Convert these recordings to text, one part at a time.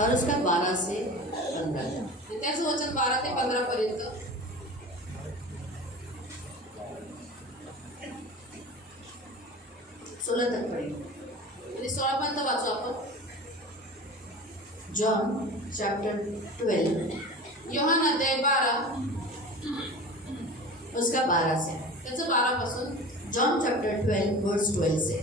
और उसका 12 से 15। त्याचं वचन 12 ते 15 पर्यंत. 16 तक पढ़ेंगे. आणि 16 पर्यंत वाचू आपण. जॉन चैप्टर 12 योहान अध्याय 12 उसका 12 से. त्याचं 12 पासून. जॉन चैप्टर 12 वर्स 12 से.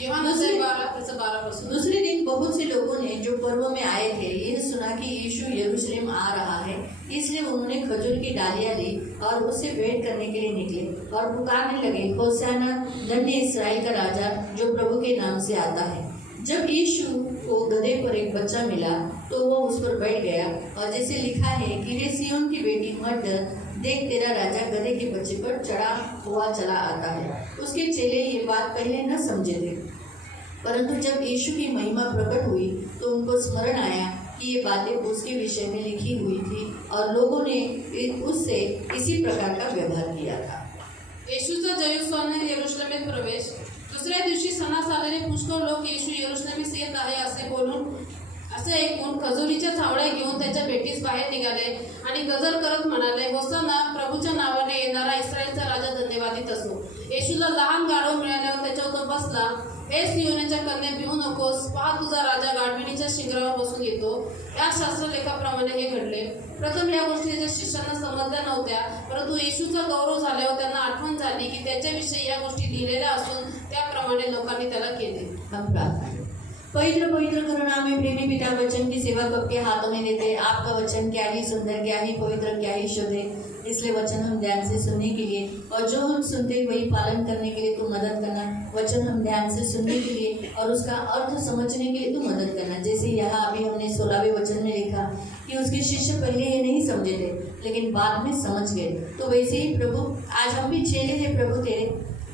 योहान अध्याय 12 त्याचं 12 पासून. दूसरे दिन बहुत से लोगों ने जो पर्व में आए थे यह सुना कि यीशु यरूशलेम आ रहा है, इसलिए उन्होंने खजूर की डालियां ली और उससे भेंट करने के लिए निकले और पुकारने लगे, होशाना, धन्य इस्राएल का राजा जो प्रभु के नाम से आता है. जब यीशु को गधे पर एक बच्चा मिला तो वो उस पर बैठ गया और जैसे लिखा है कि हे सिय्योन की बेटी मत डर, देख तेरा राजा गधे के बच्चे पर चढ़ा हुआ चला आता है. उसके चेले ये बात पहले न समझे थे, परंतु जब यीशु की महिमा प्रकट हुई तो उनको स्मरण आया कि ये बातें उसके विषय में लिखी हुई थी और लोगों ने उससे इसी प्रकार का व्यवहार किया था. येशूचा जयोत्सवाने यरूशलेमेत प्रवेश. दुसऱ्या दिवशी सणास आलेले पुष्कळ लोक येशू यरूशलेमेस येत आहे असे ऐकून खजुरीच्या झावळ्या घेऊन त्याच्या भेटीस बाहेर निघाले आणि गजर करत म्हणाले, होसाना, प्रभूच्या नावाने येणारा इस्रायलचा राजा धन्यवादित असो. येशूला लहान गाढव मिळाल्यावर त्याच्यावर तो बसला. हे सियोनाच्या कन्या भिवू नकोस, पहा तुझा राजा गाढविणीच्या शिंगरावर बसून येतो. या शास्त्रलेखाप्रमाणे हे घडले. प्रथम या गोष्टी त्याच्या शिष्यांना समजल्या नव्हत्या, परंतु येशूचा गौरव झाल्यावर त्यांना आठवण झाली की त्याच्याविषयी या गोष्टी लिहिलेल्या असून त्याप्रमाणे लोकांनी त्याला केले. हम प्रार्थना. पवित्र पवित्र करुणामय प्रेमी पिता, वचन की सेवा को आपके हाथों में देते. आपका वचन क्या ही सुंदर, क्या ही पवित्र, क्या ही शुद्ध है, इसलिए वचन हम ध्यान से सुनने के लिए और जो हम सुनते वही पालन करने के लिए तू मदद करना. वचन हम ध्यान से सुनने के लिए और उसका अर्थ समझने के लिए तू मदद करना. जैसे यहाँ अभी हमने 16वें वचन में लिखा कि उसके शिष्य पहले ये नहीं समझे थे लेकिन बाद में समझ गए, तो वैसे ही प्रभु आज हम भी चेले हैं प्रभु तेरे.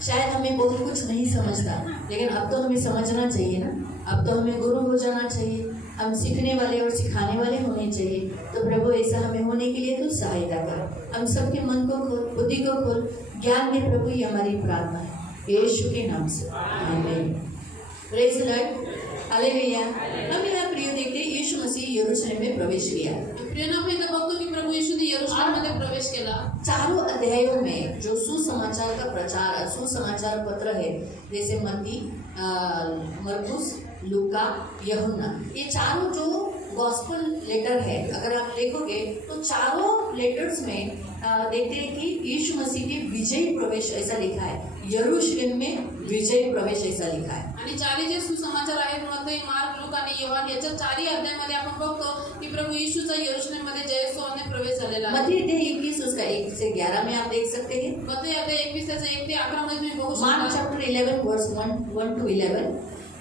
शायद हमें बहुत कुछ नहीं समझता, लेकिन अब तो हमें समझना चाहिए ना. अब तो हमें गुरु हो जाना चाहिए, हम सीखने वाले और सिखाने वाले होने चाहिए. तो प्रभु ऐसा हमें होने के लिए तू सहायता कर. हम सबके मन को खोल, बुद्धि को खोल, ज्ञान दे प्रभु, ये हमारी प्रार्थना है यीशु के नाम से, आमीन. Praise the lord, hallelujah. हम यहाँ प्रिय देखते यीशु मसीह यरूशलेम में प्रवेश किया. प्रियना, आपण इथं बघतो की प्रभू येशूने यरूशलेममध्ये प्रवेश केला. चारों अध्यायों में जो सुसमाचार का प्रचार, सुसमाचार पत्र है, जैसे मत्ती, मरकुस, लूका, यूहन्ना, ये चारों जो गॉस्पेल लेटर है, अगर आप देखोगे तो चारों लेटर्स में देखते हैं कि यीशु मसीह के विजयी प्रवेश ऐसा लिखा है, यरूशलेम में विजयी प्रवेश ऐसा लिखा है. आणि चारी जे सुसमाचार आहेत, मत्ती, मार्क, लूका आणि योहान, याच्या चारही अध्यायामध्ये आपण बघतो की प्रभू येशूचा यरूशलेममध्ये जयोत्सवाने प्रवेश झालेला आहे. मत्ती अध्याय 21 उसका 1 से 11 में आप देख सकते हैं. मत्ती अध्याय 21 त्याचा 1 ते 11 मध्ये तुम्ही बघू मार्क शकता. चैप्टर 11 वर्स 1 to 11.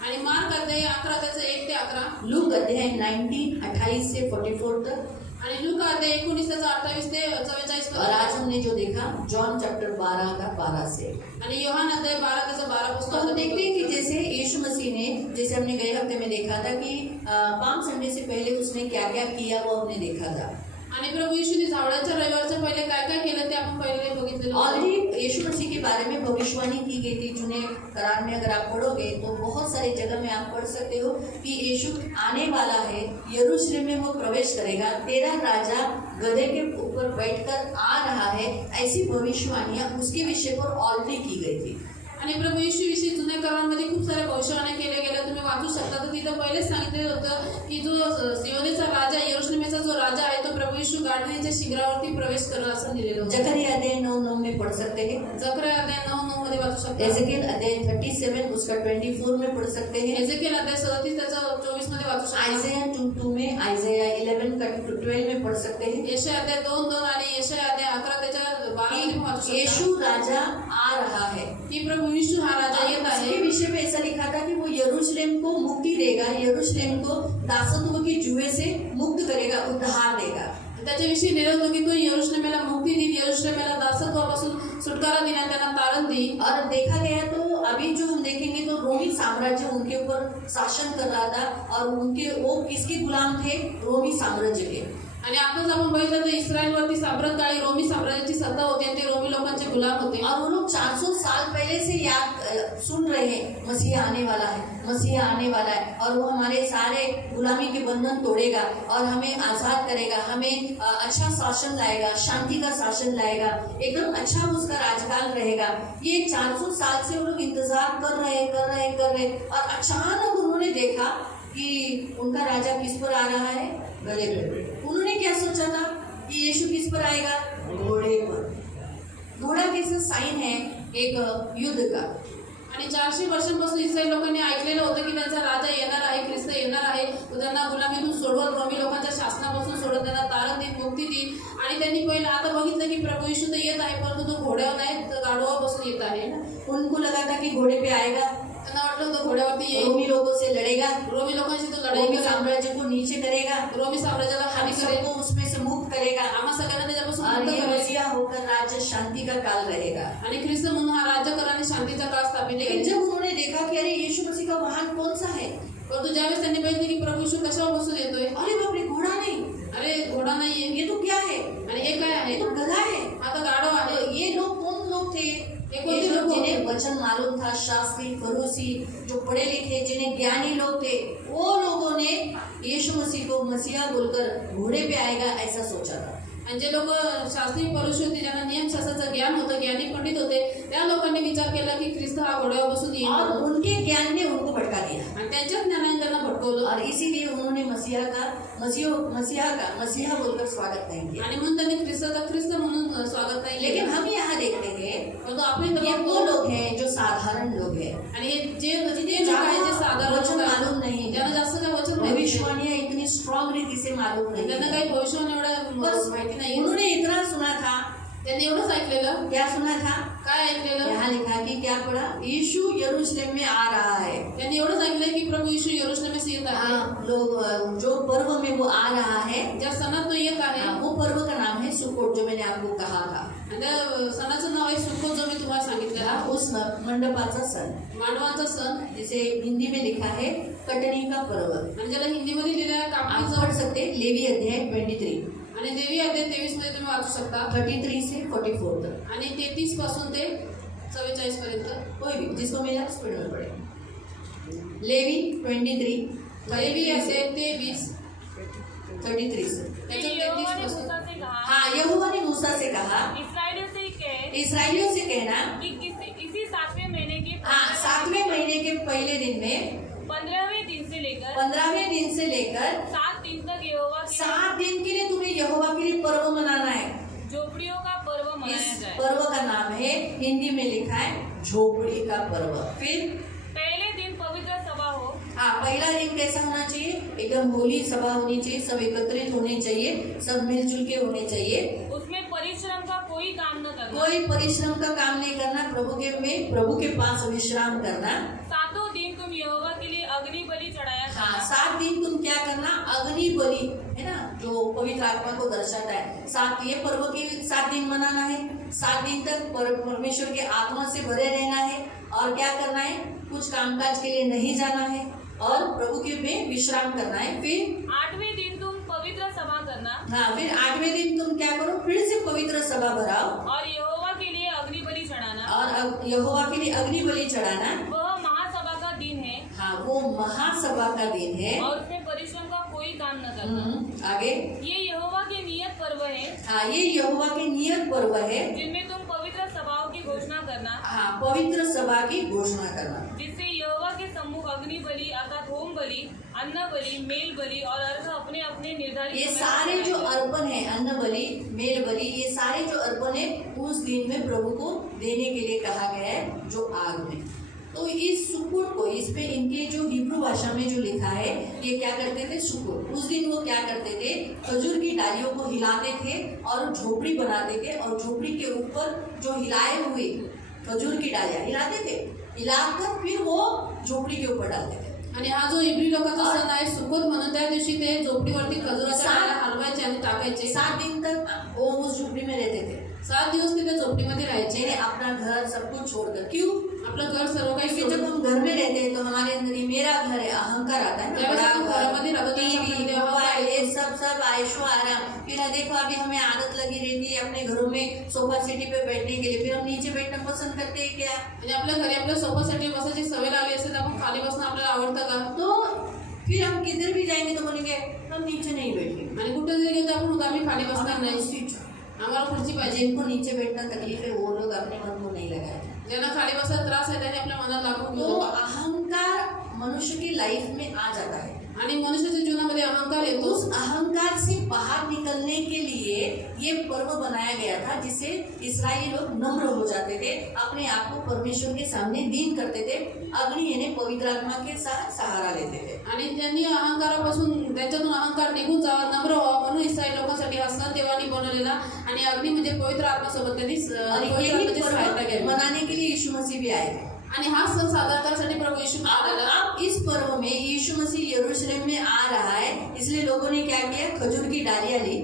आणि मार्क अध्याय 11 त्याचा 1 ते 11. लूक अध्याय 28 से 44 तक. आणि लूका अध्याय 19 त्याचा 28 ते 44 और आज हमने जो देखा जॉन चैप्टर 12 का 12 से. आणि योहान अध्याय 12 त्याचा 12 तो पासून हम देखते हैं कि जैसे यीशु मसीह ने, जैसे हमने गए हफ्ते में देखा था कि पाम संडे से पहले उसने क्या क्या किया वो हमने देखा था. आणि प्रभु येशूने झावळ्याच्या रविवारच्या पहिले काय काय केलं ते आपण पहिले बघितलेलं होतं. ऑलरेडी यीशु मसीह के बारे में भविष्यवाणी की गई थी. जूने करार में अगर आप पढ़ोगे तो बहुत सारी जगह में आप पढ़ सकते हो कि यीशु आने वाला है, यरूशलेम में वो प्रवेश करेगा, तेरा राजा गधे के ऊपर बैठकर आ रहा है, ऐसी भविष्यवाणियां उसके विषय पर ऑलरेडी की गई थी. आणि प्रभू येशू विषयी जुन्या करारामध्ये खूप साऱ्या भविष्यवाण्या केल्या गेल्या, तुम्ही वाचू शकता. तर तिथं पहिलेच सांगितलेलं होतं की जो सियोनीचा राजा, यरूशलेमेचा जो राजा आहे तो प्रभू येशू गाढविणीच्या शिंगरावरती प्रवेश करेल असं लिहिलेलं होतं. जकरिया अध्याय 9 में पढ़ सकते हैं. जकरिया अध्याय 9 मध्ये वाचू शकता. एजेकियल अध्याय 37 उसका 24 में पढ़ सकते हैं. एजेकियल अध्याय 37 त्याचा 24 मध्ये वाचू शकता. आइज़ाया 2:2 में, आइज़ाया 11 का 12 में पढ़ सकते हैं. यशाया अध्याय 2:2 आणि यशाया अध्याय 11 त्याच्या 12 मध्ये वाचू शकता. यीशु राजा आ रहा है, की प्रभू येशू हा राजा येत उसके आहे. विषय में ऐसा लिखा था कि वो यरूशलेम को मुक्ति देगा, यरूशलेम को दासत्व के जुए से मुक्त करेगा, उद्धार देगा. त्याच्याविषयी लिहिलं होतं की तो यरूशलेमेला मुक्ती देईल, यरूशलेमेला दासत्वापासून सुटकारा देईल आणि त्यांना तारण देईल. और देखा गया तो अभी जो हम देखेंगे तो रोमी साम्राज्य उनके ऊपर शासन कर रहा था और उनके वो किसके गुलाम थे? रोमी साम्राज्य के. आणि आताच आपण बघितलं तर इस्रायलवरती साम्राज्यकाळी रोमी साम्राज्याची सत्ता होती आणि ते रोमी लोकांचे गुलाम होते. और वो लोग 400 साल पहले से याद सुन रहे हैं मसीहा आने वाला है, मसीहा आने वाला है और वो हमारे सारे गुलामी के बंधन तोड़ेगा और हमें आजाद करेगा, हमें अच्छा शासन लाएगा, शांति का शासन लाएगा, एकदम अच्छा उसका राजकाल रहेगा। ये 400 साल से वो लोग इंतजार कर रहे और अचानक उन्होंने देखा कि उनका राजा किस पर आ रहा है, गधे पर। उन्होंने क्या सोचा था कि यीशु किस पर आएगा, घोड़े पर। घोड़ा कैसा साइन है एक युद्ध का। आणि 400 वर्षांपासून इस्रायल लोकांनी ऐकलेलं होतं की त्यांचा राजा येणार आहे, ख्रिस्त येणार आहे, तो त्यांना गुलामीतून सोडवत, रोमी लोकांच्या शासनापासून सोडत, त्यांना तारण देईल, मुक्ती देईल. आणि त्यांनी पहिलं आता बघितलं की प्रभू येशू तर येत आहे, परंतु तो घोड्यावर नाही तर गाढवावर बसून येत आहे. उनको लगा था कि घोड़े पे आएगा, त्यांना वाटलं होतं घोड्यावरती येईल, रोमी लोगों से लड़ेगा, रोमी लोकांशी तो लढाई रोमी करेल, साम्राज्य को नीचे करेगा, रोमी साम्राज्याला खाली करेल, सबको उसमें से मुक्त करेगा आम्हा सगळ्यांना त्याच्यापासून और मुक्त ये करेल. मसीहा होकर राज्य शांति का काल रहेगा। आणि ख्रिस्त म्हणून हा राज्यकर आणि शांतीचा काळ स्थापित लेकिन केला. जब उन्होंने देखा कि अरे यीशु मसीह का वाहन कौन सा है, परंतु ज्यावेळेस त्यांनी बघितलं की प्रभू येशू कशावर बसून येतोय, अरे बाप रे, घोड़ा नहीं, अरे घोडा नाहीये, ये तो क्या है, आणि हे काय आहे, ये तो गधा है। आता गाढव आहे. तो ये लोग कौन लोग थे, ये ये कौन लोग लोग जिन्हें थे? वचन मालूम था, शास्त्री फरूसी जो पढ़े लिखे जिन्हें ज्ञानी लोग थे, वो लोगों ने यीशु मसीह को मसीहा बोलकर घोड़े पे आएगा ऐसा सोचा था। आणि जे लोक शास्त्री परुष होते, ज्यांना नियमशास्त्राचं ज्ञान होतं, ज्ञानी पंडित होते, त्या लोकांनी विचार केला की ख्रिस्त हा घोड्यावर बसून येईल, और उनके ज्ञान ने उनको भटका दिया आणि त्यांच्याच ज्ञानाने त्यांना भटकवलं. और इसीलिए उन्होंने मसीहा बोलकर स्वागत नहीं किया। आणि म्हणून त्यांनी ख्रिस्ताचा ख्रिस्त म्हणून स्वागत नाही केलं. लेकिन हम यहाँ देखते हैं परंतु आपण इथं ये वो बघतो, लोग हैं जो साधारण लोग हैं, आणि हे जे लोक आहेत जे साधारण वचन लोक आहेत, मालूम नहीं, ज्यांना जास्त काय वचन माहिती नाही, भविष्यवाणियाँ इतनी स्ट्रॉन्ग रीति से मालूम नहीं, त्यांना काही भविष्यवाणी एवढं माहिती नाही. उन्होंने इतना सुना था, त्यांनी एवढंच ऐकलेलं. क्या सुना था, काय ऐकलेलं, यहाँ लिखा कि क्या पढ़ा, यीशु यरूशलेम में आ रहा है। त्यांनी एवढंच ऐकलंय की प्रभू येशू यरूशलेम से येत आहे, हाँ, लोग जो पर्व में वो आ रहा है, ज्या सणात तो येत आहे, हाँ, वो पर्व का नाम है सुकोट, जो मैंने आपको कहा था। आणि त्या सणाचं नाव आहे सुक्कोत, जो मी तुम्हाला सांगितलेला, हाँ, उस मंडपाचा सण, मांडवांचा सण, जिसे हिंदी में लिखा है कटनी का पर्व। आणि ज्याला हिंदीमध्ये लिहिलं आहे आप कापणीचं. पढ़ सकते हैं लेवी अध्याय 23, आणि देवी अध्याय 23 मध्ये तुम्ही वाचू शकता, 33 से 44 तक। आणि 33 पासून ते 44 पर्यंत. कोई भी जिसको मिला स्पीड में पढ़े। लेवी 23, देवी अध्याय 23 33 से। त्याच्यात यहोवा 33 ने पासून. मूसा से कहा, हाँ, यहोवा ने मूसा से कहा, इस्राएलियों से कह इसराइलियों से कहना, कि इसी 7वें महीने के हाँ, 7वें महीने के पहले दिन में 15वें दिन से लेकर 15वें दिन से लेकर 7 दिन तक यहोवा के 7 दिन के लिए तुम्हें यहोवा के लिए पर्व मनाना है। झोपड़ियों का पर्व इस मनाया जाए। पर्व का नाम है, हिंदी में लिखा है झोपड़ी का पर्व। फिर पहले दिन पवित्र सभा हो, हाँ, पहला दिन कैसा होना चाहिए, एकदम होली सभा होनी चाहिए, सब एकत्रित होने चाहिए, सब मिलजुल के होने चाहिए, उसमें परिश्रम का कोई काम न करना। कोई परिश्रम का काम नहीं करना, प्रभु के पास विश्राम करना। 7 दिन तुम यहोवा के लिए अग्नि बलि चढ़ाया हाँ, करना। 7 दिन तुम क्या करना, अग्नि बलि, है ना, जो पवित्र आत्मा को दर्शाता है। ये पर्व के 7 दिन मनाना है, 7 दिन तक परमेश्वर के आत्मा से भरे रहना है और क्या करना है, कुछ कामकाज के लिए नहीं जाना है और प्रभु के में विश्राम करना है। फिर 8वें दिन तुम पवित्र सभा करना हाँ, फिर 8वें दिन तुम क्या करो, फिर से पवित्र सभा भराओ और यहोवा के लिए अग्नि बलि चढ़ाना। और यहोवा के लिए अग्नि बलि चढ़ाना। वह महासभा का दिन है हाँ, वो महासभा का दिन है। और उसमें परिश्रम का कोई काम न करना। आगे, ये यहोवा के नियत पर्व है हाँ, ये यहोवा के नियत पर्व है, जिनमें तुम पवित्र सभाओं की घोषणा करना, हाँ, पवित्र सभा की घोषणा करना, जिससे यहोवा के सम्मुख अग्नि बलि अर्थात होम बलि, अन्न बलि, मेल बलि और अर्घ अपने अपने निर्धारित ये समय सारे पर जो चढ़ाएं। अर्पण है, अन्न बलि, मेल बलि, ये सारे जो अर्पण है उस दिन में प्रभु को देने के लिए कहा गया है, जो आग में। तो इस सुकुट को, इस पे इनके जो हिब्रू भाषा में जो लिखा है, ये क्या करते थे, सुकुट। उस दिन वो क्या करते थे, खजूर की डालियों को हिलाते थे और झोपड़ी बनाते थे और झोपड़ी के ऊपर जो हिलाए हुए खजूर की डालियां हिलाते थे, हिलाकर फिर वो झोपड़ी के ऊपर डालते थे। आणि हा जो इब्री लोकांचा सण आहे सुकोत म्हणून, त्या दिवशी ते झोपडीवरती खजुराच्या डाळ्या हलवायचे आणि टाकायचे. 7 दिन तक वो उस झोपड़ी में रहते थे। 7 दिवस तिथे झोपडीमध्ये राहायचे. मैंने अपना घर सब कुछ छोड़कर, क्यों, आपलं घर सर्व काही क्योंकि जब हम घर में रहते हैं तो हमारे अंदर ये मेरा घर है, अहंकार आता है ना, ज्यावेळेस बड़ा आपण घर, घरामध्ये राहतो, टीवी, त्यावेळेस मोबाइल, ये सब सब आयशो आराम। फिर देखो अभी हमें आदत लगी रहती है अपने घरों में सोफा सीटी पे बैठने के लिए, फिर हम नीचे बैठना पसंद करते हैं क्या? म्हणजे आपल्या घरी आपल्या सोफासाठी बसायची सवय लागली असेल तर आपण खाली बसणं आपल्याला आवडतं का? तो फिर हम किधर भी जाएंगे तो बोलेंगे हम नीचे नहीं बैठेंगे। आणि कुठे जरी गेलो तर आपण आम्ही खाली बसणार नाही, आम्हाला खुर्ची पाहिजे. जिनको नीचे बैठना तकलीफ है वो लोग अपने मन को नहीं लगाए। ज्यांना खाली बसायला त्रास आहे त्याने आपल्या मनात लागून तो घेऊ. अहंकार मनुष्य की लाइफ में आ जाता है। आणि मनुष्याच्या जीवनामध्ये अहंकार येतो. उस अहंकार से बाहर निकलने के लिए ये पर्व बनाया गया था, जिससे इस्राएली लोग नम्र हो जाते थे, अपने आप को परमेश्वर के सामने दीन करते थे, अग्नि यानी पवित्र आत्मा के साथ सहारा लेते थे। आणि त्यांनी अहंकारापासून त्याच्यातून अहंकार निघून जावा, नम्र व्हावा म्हणून इस्रायल लोकांसाठी हा सण देवानी बनवलेला. आणि अग्नी म्हणजे पवित्र आत्मासोबत त्यांनी और पवित्र यही आत्म्याची सहायता पर्व घ्यावी. मनाने के लिए यीशु मसीह भी आए थे। आणि हा सण साजरा करण्यासाठी प्रभू येशू आलेला. अब इस पर्व में यीशु मसीह यरूशलेम में आ रहा है, इसलिए लोगों ने क्या किया, खजूर की डालियां ली।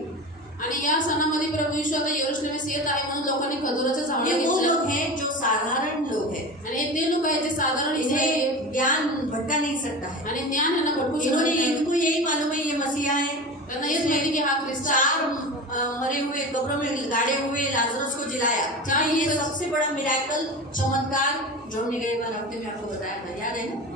आणि या सणामध्ये प्रभू येशू आता यरूशलेमेस येत आहे म्हणून लोकांनी खजुराच्या झावळ्या ये वो घेतल्या. लोग हैं जो साधारण लोग हैं, आणि हे ते लोक आहेत जे साधारण इस्रायली आहेत. इन्हें ज्ञान भटका नहीं सकता है। आणि ज्ञान यांना भटकू शकत इन्होंने नाही. इनको यही मालूम है ये मसीहा है। त्यांना हेच माहिती की हा ख्रिस्त आहे. चार मरे हुए कब्रों में गाड़े हुए लाजरस को जिलाया। चाहे ये सबसे बड़ा मिराकल चमत्कार जो निगेबान हफ्ते में आपको बताया था, याद है ना?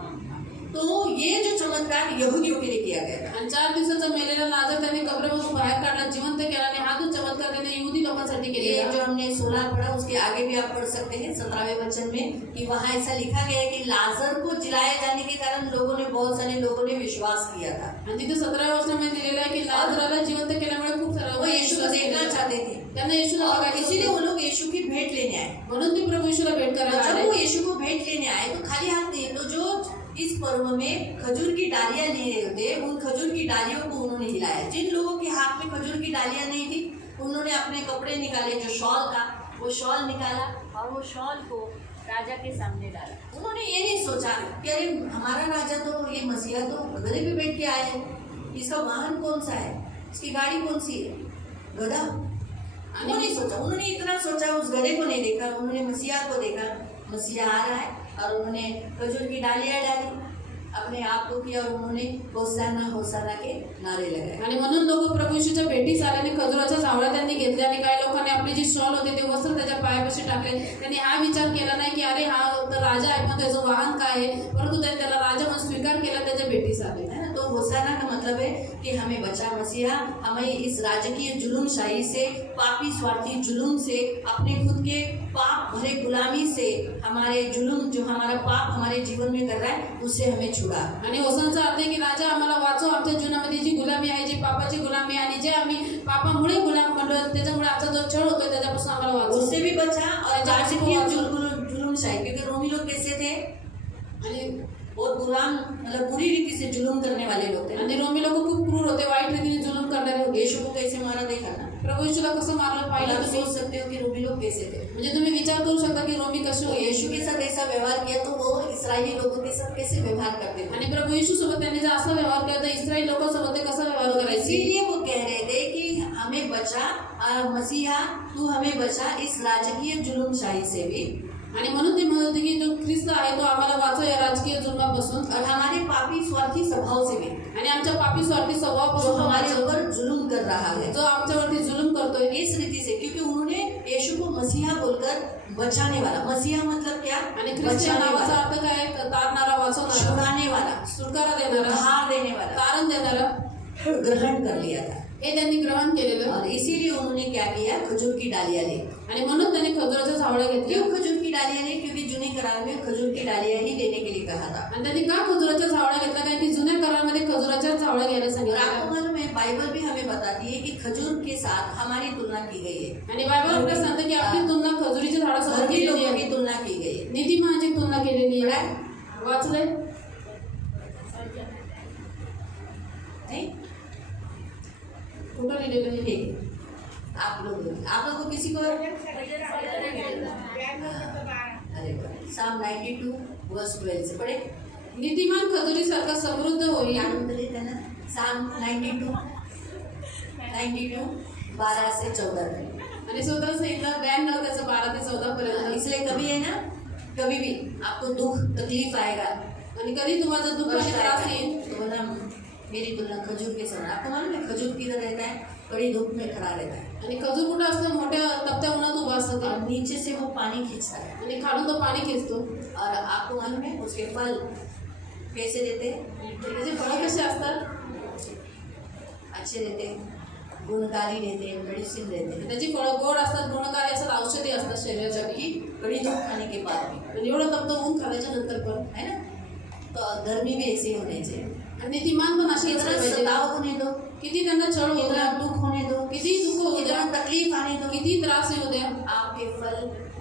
तो ये जो चमत्कार यहूदियों के लिए किया गया था। आणि 4 दिवसाचा मेलेला लाजर त्यांनी कब्रामधून बाहेर काढला, जिवंत केला. आणि हा जो चमत्कार त्यांनी यहुदी लोकांसाठी ये केलेला. जो हमने 16 पढ़ा उसके आगे भी आप पढ़ सकते हैं 17वें वचन में, कि वहाँ ऐसा लिखा गया है कि लाजर को जिलाए जाने के कारण लोगों ने, बहुत सारे लोगों ने विश्वास किया था। आणि तिथे 17व्या वचनामध्ये दिलेलं आहे की लाजराला जिवंत केल्यामुळे खूप सारा वो यीशु को देखना चाहते थे, त्यांना येशूला और बघायचं इसीलिए होतं. वो लोग यीशु की भेंट लेने आए। म्हणून ती प्रभू येशूला भेट करायला जब आले. वो यीशु को भेंट लेने आए तो खाली हाथ नहीं, तो जो इस पर्व में खजूर की डालियां लिए होते, उन खजूर की डालियों को उन्होंने हिलाया। जिन लोगों के हाथ में खजूर की डालियां नहीं थी, उन्होंने अपने कपड़े निकाले, जो शॉल था वो शॉल निकाला और वो शॉल को राजा के सामने डाला। उन्होंने ये नहीं सोचा कि अरे हमारा राजा तो, ये मसीहा तो गधे पे बैठ के आया है, इसका वाहन कौन सा है, इसकी गाड़ी कौन सी है, गधा। उन्होंने सोचा, उन्होंने इतना सोचा, उस गधे को नहीं देखा, उन्होंने मसीहा को देखा। मसीहा आ रहा है और उन्होंने खजूर की डालियां डाली, अपने आप को किया और उन्होंने होसाना होसाना के नारे लगाए। आणि म्हणून लोक प्रभू येशूच्या भेटीस आले आणि खजुराच्या झावळ्या त्यांनी घेतल्या. आणि काही लोकांनी आपले जे शॉल होते ते वस्त्र त्याच्या पायापाशी टाकले. त्यांनी हा विचार केला नाही की अरे हा तर राजा आहे, पण त्याचं वाहन काय आहे, परंतु त्यांनी त्याला राजा म्हणून स्वीकार केला, त्याच्या भेटीस आले. है ना? तो होसाना का मतलब है कि हमें बचा मसीहा, हमें इस राजकीय जुलूमशाही से, पापी स्वार्थी जुलूम से, अपने खुद के पाप भरे गुलामी से, हमारे जुलूम जो हमारा पाप हमारे जीवन में कर रहा है उससे हमें छुड़ा। आणि होसांचा अर्थ आहे की राजा आम्हाला वाचव, आमच्या जीवनामध्ये जी गुलामी आहे, जी पापाची गुलामी आहे आणि जे आम्ही पापामुळे गुलाम बनलो, त्याच्यामुळे आमचा जो छळ होतोय त्याच्यापासून आम्हाला वाचव. उससे भी बचा। और अच्छा, राजकीय वो जुलूमशाही, क्योंकि रोमी लोग कैसे थे, आणि बहुत गुलाम, मतलब बुरी रीति से जुलूम करने वाले लोग थे। आणि रोमी लोक खूप क्रूर होते, वाईट रीतीने जुलूम करणारे होते. यीशु को कैसे मारा देखा ना? प्रभू येशूला कसं मारलं पाहिलं आप तुम्ही. सोच सकते हो कि रोमी लोग कैसे थे। म्हणजे तुम्ही विचार करू शकता की रोमी कसे तो होते. यीशु के साथ ऐसा व्यवहार किया तो वो इस्राएली लोगों के साथ कैसे व्यवहार करते थे। आणि प्रभू येशू सोबत त्यांनी जर असा व्यवहार केला तर इस्रायल लोकांसोबत ते कसा व्यवहार करायचे. इसीलिए वो कह रहे थे कि हमें बचा, मसीहा तू हमें बचा इस राजकीय जुलूमशाही से भी, आणि म्हणून ते म्हणत होते की जो ख्रिस्त आहे तो आम्हाला वाचव या राजकीय जुलमापासून और हमारे पापी स्वार्थी स्वभाव से भी, आणि आमच्या पापी स्वार्थी जो स्वभावापासून हमारे वाचव, ऊपर जुलूम कर रहा है, जो आमच्यावरती जुलूम करतोय. इस रीति से, क्योंकि उन्होंने यीशु को मसीहा बोलकर बचाने वाला, मसीहा मतलब क्या, आणि ख्रिस्त या नावाचा अर्थ काय, तारणारा, वाचवणारा, छुड़ाने वाला, सुटकारा देणारा, उद्धार देने वाला, तारण देणारा ग्रहण कर लिया था। हे त्यांनी ग्रहण केलेलं. और इसीलिए उन्होंने क्या किया, खजूर की डालियां ली। आणि म्हणून त्यांनी खजुराच्या झावळ्या घेतल्या. क्यों खजूर की डालियां ली? क्योंकि जूने करार में खजूर की डालियां ही देने के लिए कहा था। आणि त्यांनी का खजुराच्या झावळ्या घेतल्या, कारण की जुन्या करारामध्ये खजुराच्या झावळ्या घ्यायला और सांगितलं. आपको मालूम है बाइबल भी हमें बताती है कि खजूर के साथ हमारी तुलना की गई है, आणि बायबल आपल्याला सांगतं की आपली तुलना खजुरीच्या झाडासोबत धर्मी केलेली लोगों आहे, की तुलना की गई है। नीतिमानाची तुलना केलेली पढ़ा आहे. है? वाचलंय नहीं? कुठं लिहिलेलं आहे. ठीक है, आप लोग को किसी को, अरे साम 92 वर्स 12 से पढ़े। नीतिमान खजुरीसारखा समृद्ध होईल. क्या नंबर लेते ना, साम 92 12 से 14 तक। आणि स्वतः सांगितलं 92 त्याचं 12 ते 14 पर्यंत. इसलिए कभी है ना, कभी भी आपको दुख तकलीफ आएगा, आणि कधी तुम्हाला दुःख आणि कष्ट त्रास आएगा, येईल तो बोला मेरी तुलना खजूर के समान। आपको मालूम है खजूर किधर रहता है? कड़ी धूप में खड़ा रहता है आणि खजूर कुठं असतं? मोठ्या तपत्या उन्हात उभा असतं ते. और नीचे से वो पानी खींचता है। आणि खालून तो पाणी खेचतो. और आपको मालूम है उसके फल कैसे देते हैं? त्याचे फळं कसे असतात? अच्छे देते हैं, गुणकारी देते हैं, मेडिसिन देते हैं। त्याची फळं गोड असतात, गुणकारी असतात, औषधी असतात शरीरासाठी. कड़ी धूप खाने के बाद भी, आणि एवढं तपतं ऊन खाल्याच्या नंतर पण है ना? तो धर्मी भी ऐसे ही होने चाहिए। आणि नीतिमान पण असे असले कितना पाहिजे. सताव होने दो, किती त्यांना छळ होऊ कितना द्या, दुख होने दो, किती दुःख होऊ द्या, कितना तकलीफ आने दो, किती त्रास येऊ द्या, आपके फल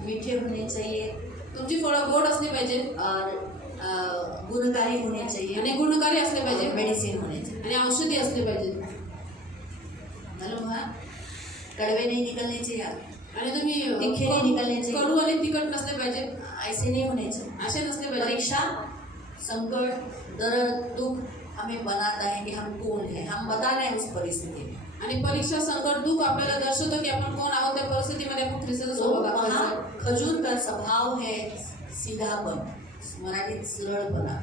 मीठे होने चाहिए तुमची फळं गोड असली पाहिजे और गुणकारी होने चाहिए आणि गुणकारी असले पाहिजे मेडिसिन होने चाहिए। आणि औषधी असले पाहिजे. मालूम है? कड़वे नहीं निकलने चाहिए आप, आणि तुम्ही तिखे नाही निघाले चाहिए। कडू आणि तिखट नसले पाहिजे, ऐसे नहीं होने चाहिए। असे नसले पाहिजे. परीक्षा, संकट, दर्द, दुख हमें बनाता है कि हम कौन है, हम बता रहे हैं उस परिस्थिति में। आणि परीक्षा, संकट, दुःख आपल्याला दर्शवतो की आपण कोण आहोत. त्या परिस्थितीमध्ये आपण ख्रिस्ताचा तो स्वभाव वहाँ दाखवायचा. खजूर का स्वभाव है सीधापन, मराठीत सरळपणा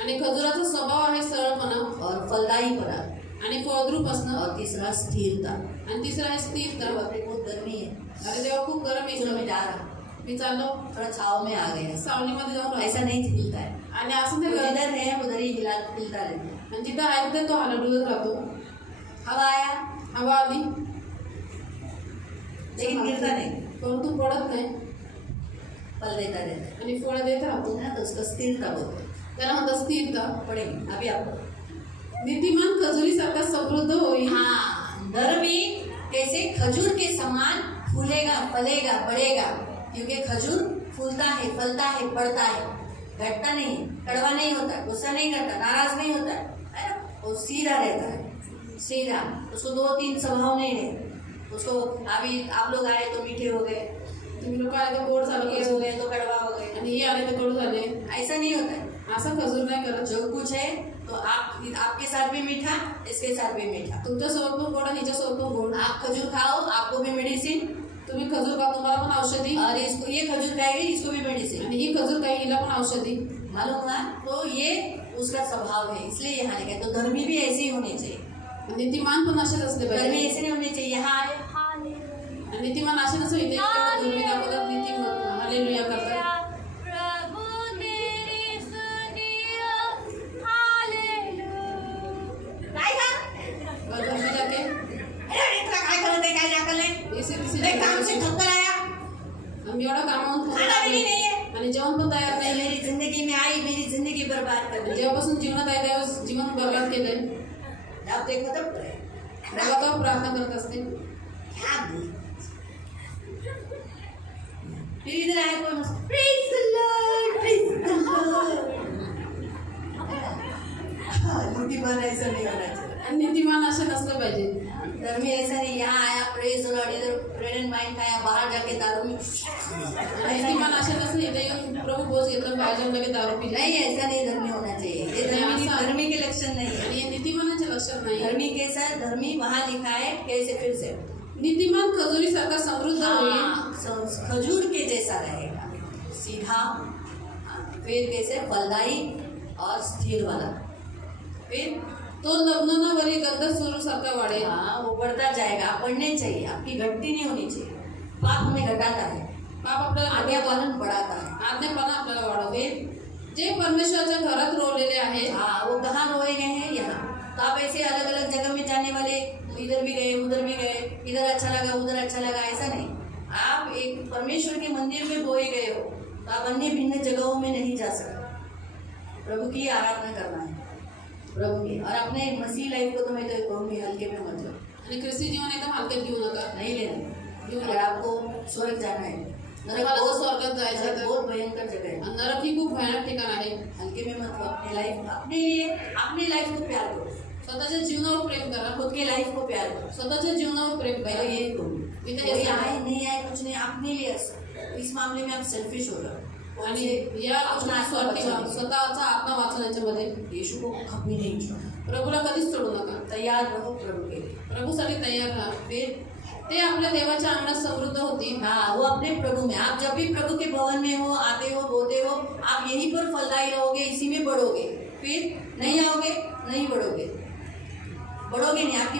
आणि खजुराचा स्वभाव आहे सरळपणा और फलदायीपना आणि फळद्रूप असणं. और तीसरा स्थिरता। आणि तिसरा आहे स्थिरता. बाप रे, बहुत गर्मी है, अरे तेव्हा खूप गरम चलो मैं येतो. जा रहा हूँ, मी चाललो थोड़ा छाव में आ गए हैं। सावलीमध्ये जाऊन राहतो. ऐसा नहीं हिलता है, आणि असं ते तो करत. जिधर है उधर ही हिलता रहता है। आणि जिथं आहे तिथे तो हलडुलत राहतो. हवा आया हवा आली लेकिन गिरता नहीं, परंतु पडत नाही फल देता रहता है आणि फळ देत राहतो. ना, तो उसको स्थिरता बोलते हैं। त्याला म्हणतात स्थिरता. पढ़ेंगे अभी आपको। नीतिमान खजुरीसारखा समृद्ध होईल. हाँ, धर्मी कैसे खजूर के समान फूलेगा, फलेगा, बढ़ेगा, क्योंकि खजूर फूलता है, फलता है, बढ़ता है, घटता नहीं, कड़वा नहीं होता, गुस्सा नहीं करता, नाराज नहीं होता है ना? वो सीधा रहता है, सीधा। उसको दो तीन स्वभाव नहीं रहे। उसको अभी आप लोग आए तो मीठे हो गए, तुम्ही लोक आले तर गोड झालं ये हो खजूर. गए तो कड़वा हो गए, आणि हे आले तर कडू झाले. ऐसा नहीं होता है। असं खजूर नाही करत. जो कुछ है तो आपके साथ भी मीठा, इसके साथ भी मीठा। तुमच्यासोबत पण गोड आणि हिच्यासोबत पण गोड. आप खजूर खाओ, आपको भी मेडिसिन, तुम्ही खजूर खा, तुम्हाला पण औषधी. और इसको ये खजूर खाएगी, इसको भी मेडिसिन। आणि ही खजूर काही हिला पण औषधी. मालूम हुआ? तो ये उसका स्वभाव है, इसलिए यहाँ लिखा है। तो धर्मी भी ऐसे ही होने चाहिए, नीतिमान पण असेच असले धर्मी पाहिजे. ऐसे नहीं होने चाहिए। यहाँ आए आणि नीतिमान असे नसो इथे तुम्ही दाखवतात नीतिमान हालेलुया करतात. प्रभु तेरी सुनियो हालेलुया। काय का? और घर में जाके अरे इतना काय करते हैं, काय नहीं करते? इसे तिसे मैं काम से थक कर आया, आम्ही एवढा कामावून थकलो खाना भी आहे. नहीं है, आणि जेवण पण तयार नहीं, नाही. मेरी जिंदगी में आई, मेरी जिंदगी बर्बाद कर दी। जेव्हापासून जीवनात आहे त्यावेळेस जीवन बर्बाद केलंय. आप देखो तब तेव्हा का प्रार्थना करत असते. क्या बोल? फिर इधर आए कोई मस्त, Praise the Lord, praise the Lord। हाँ, नीतिमान ऐसा नहीं होना चाहिए। आणि नीतिमान असे नसले पाहिजे. धर्मी ऐसा नहीं, यहाँ आया प्रेज द लॉर्ड, इधर ब्रेड एंड वाइन खाया, बाहर जाके दारू में नीतिमान असे नसले इथे येऊन प्रभू बोस घेतलं बाहेर जाऊन लगे दारू पिले. नहीं, ऐसा नहीं धर्मी होना चाहिए। ये धर्मी के लक्षण नहीं है। आणि हे नीतिमानाचे लक्षण नाही. धर्मी कैसा है? धर्मी वहाँ लिखा है कैसे, फिर से नीतिमान खजुरीसारखा समृद्ध होईल. हाँ, खजूर के जैसा रहेगा, सीधा, फिर कैसे फलदायी और स्थिर वाला, फिर तो लग्नावरी गंध सुरूसारखा वाढेल. हाँ, वो बढ़ता जाएगा। आप बढ़ने चाहिए, आपकी घटती नहीं होनी चाहिए। पाप हमें घटाता है, पाप आपल्याला आज्ञापालन बढ़ाता है। आज्ञापालन आपल्याला वाढवते. जे परमेश्वराच्या घरात रोवलेले आहेत हाँ, वो कहाँ रोए गए हैं? यहाँ। तो आप ऐसे अलग अलग जगह में जाने वाले, इधर भी गए, उधर भी गए, इधर अच्छा लगा, उधर अच्छा लगा, ऐसा नहीं। आप एक परमेश्वर के मंदिर में बोए गए हो, तो आप अन्य भिन्न जगहों में नहीं जा सकते। प्रभु की आराधना करना है, प्रभु की। और अपने मसीह लाइफ को तो मैं तो कहूँगी हल्के में मत लो, आणि ख्रिस्ती जीवन एकदम हलक्यात घेऊ नका. नहीं लेना। अगर आपको स्वर्ग जाना है, नरक तुम्हाला जर स्वर्गात जायचं नरक तर बहुत भयंकर जगह है, नरक ही खूप भयानक ठिकाण आहे. हल्के में मत लो। अपनी लाइफ, अपने लिए, अपनी लाइफ को प्यार करो, स्वतःच्या जीवनावर प्रेम करा. खुद के लाइफ को प्यार करो। स्वतःच्या जीवनावर प्रेम मैं करा. तो यही कहूँगी, इथे कोई हे आए नहीं आए कुछ नहीं, अपने लिए असर। इस मामले में आप सेल्फिश हो रहे हो। आणि या अपना गोष्टी स्वार्थी व्हा. स्वतःचा आत्मा वाचण्याच्यामध्ये यीशु को कभी नहीं छोड़ा। प्रभूला कधीच सोडू नका. तैयार रहो प्रभु के लिए। प्रभूसाठी तयार राहा. फिर ते आपल्या देवाच्या अंगणात समृद्ध होतील. हाँ, वो अपने प्रभु में, आप जब भी प्रभु के भवन में हो, आते हो, बोते हो, आप यहीं पर फलदायी रहोगे, इसी में बढ़ोगे। फिर नहीं आओगे, नहीं बढ़ोगे। बढ़ोगे नहीं, आपकी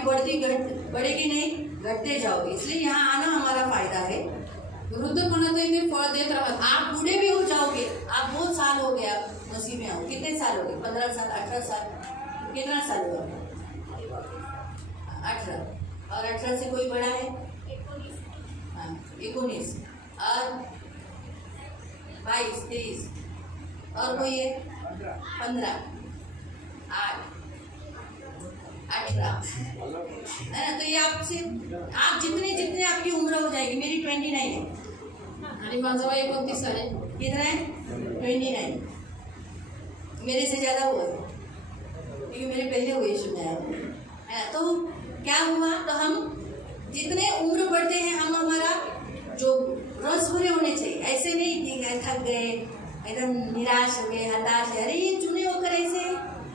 बढ़ेगी नहीं, घटते जाओगे। इसलिए यहाँ आना हमारा फायदा है। वृद्धपणातही ते फळ देत राहत। आप बूढ़े भी हो जाओगे, आप बहुत साल हो गए आप मसीह में आओ, कितने साल हो गए? 15 साल, 18 साल, कितना साल हुआ? 18। और 18 से कोई बड़ा है? 19 और 22, 23 और कोई है? 15, 8, 18 है ना। तो ये आपसे आप जितने आपकी उम्र हो जाएगी, मेरी 29 है। आणि माझं वय 29 आहे। कितना है? 29। मेरे से ज़्यादा हुआ है क्योंकि मेरे पहले हुए सुना है ना। तो क्या हुआ, तो हम जितने उम्र बढ़ते हैं हम हमारा जो रस भरे होने चाहिए। ऐसे नहीं कि थक गए, एकदम निराश हो गए, हताश है, अरे ये चुने होकर ऐसे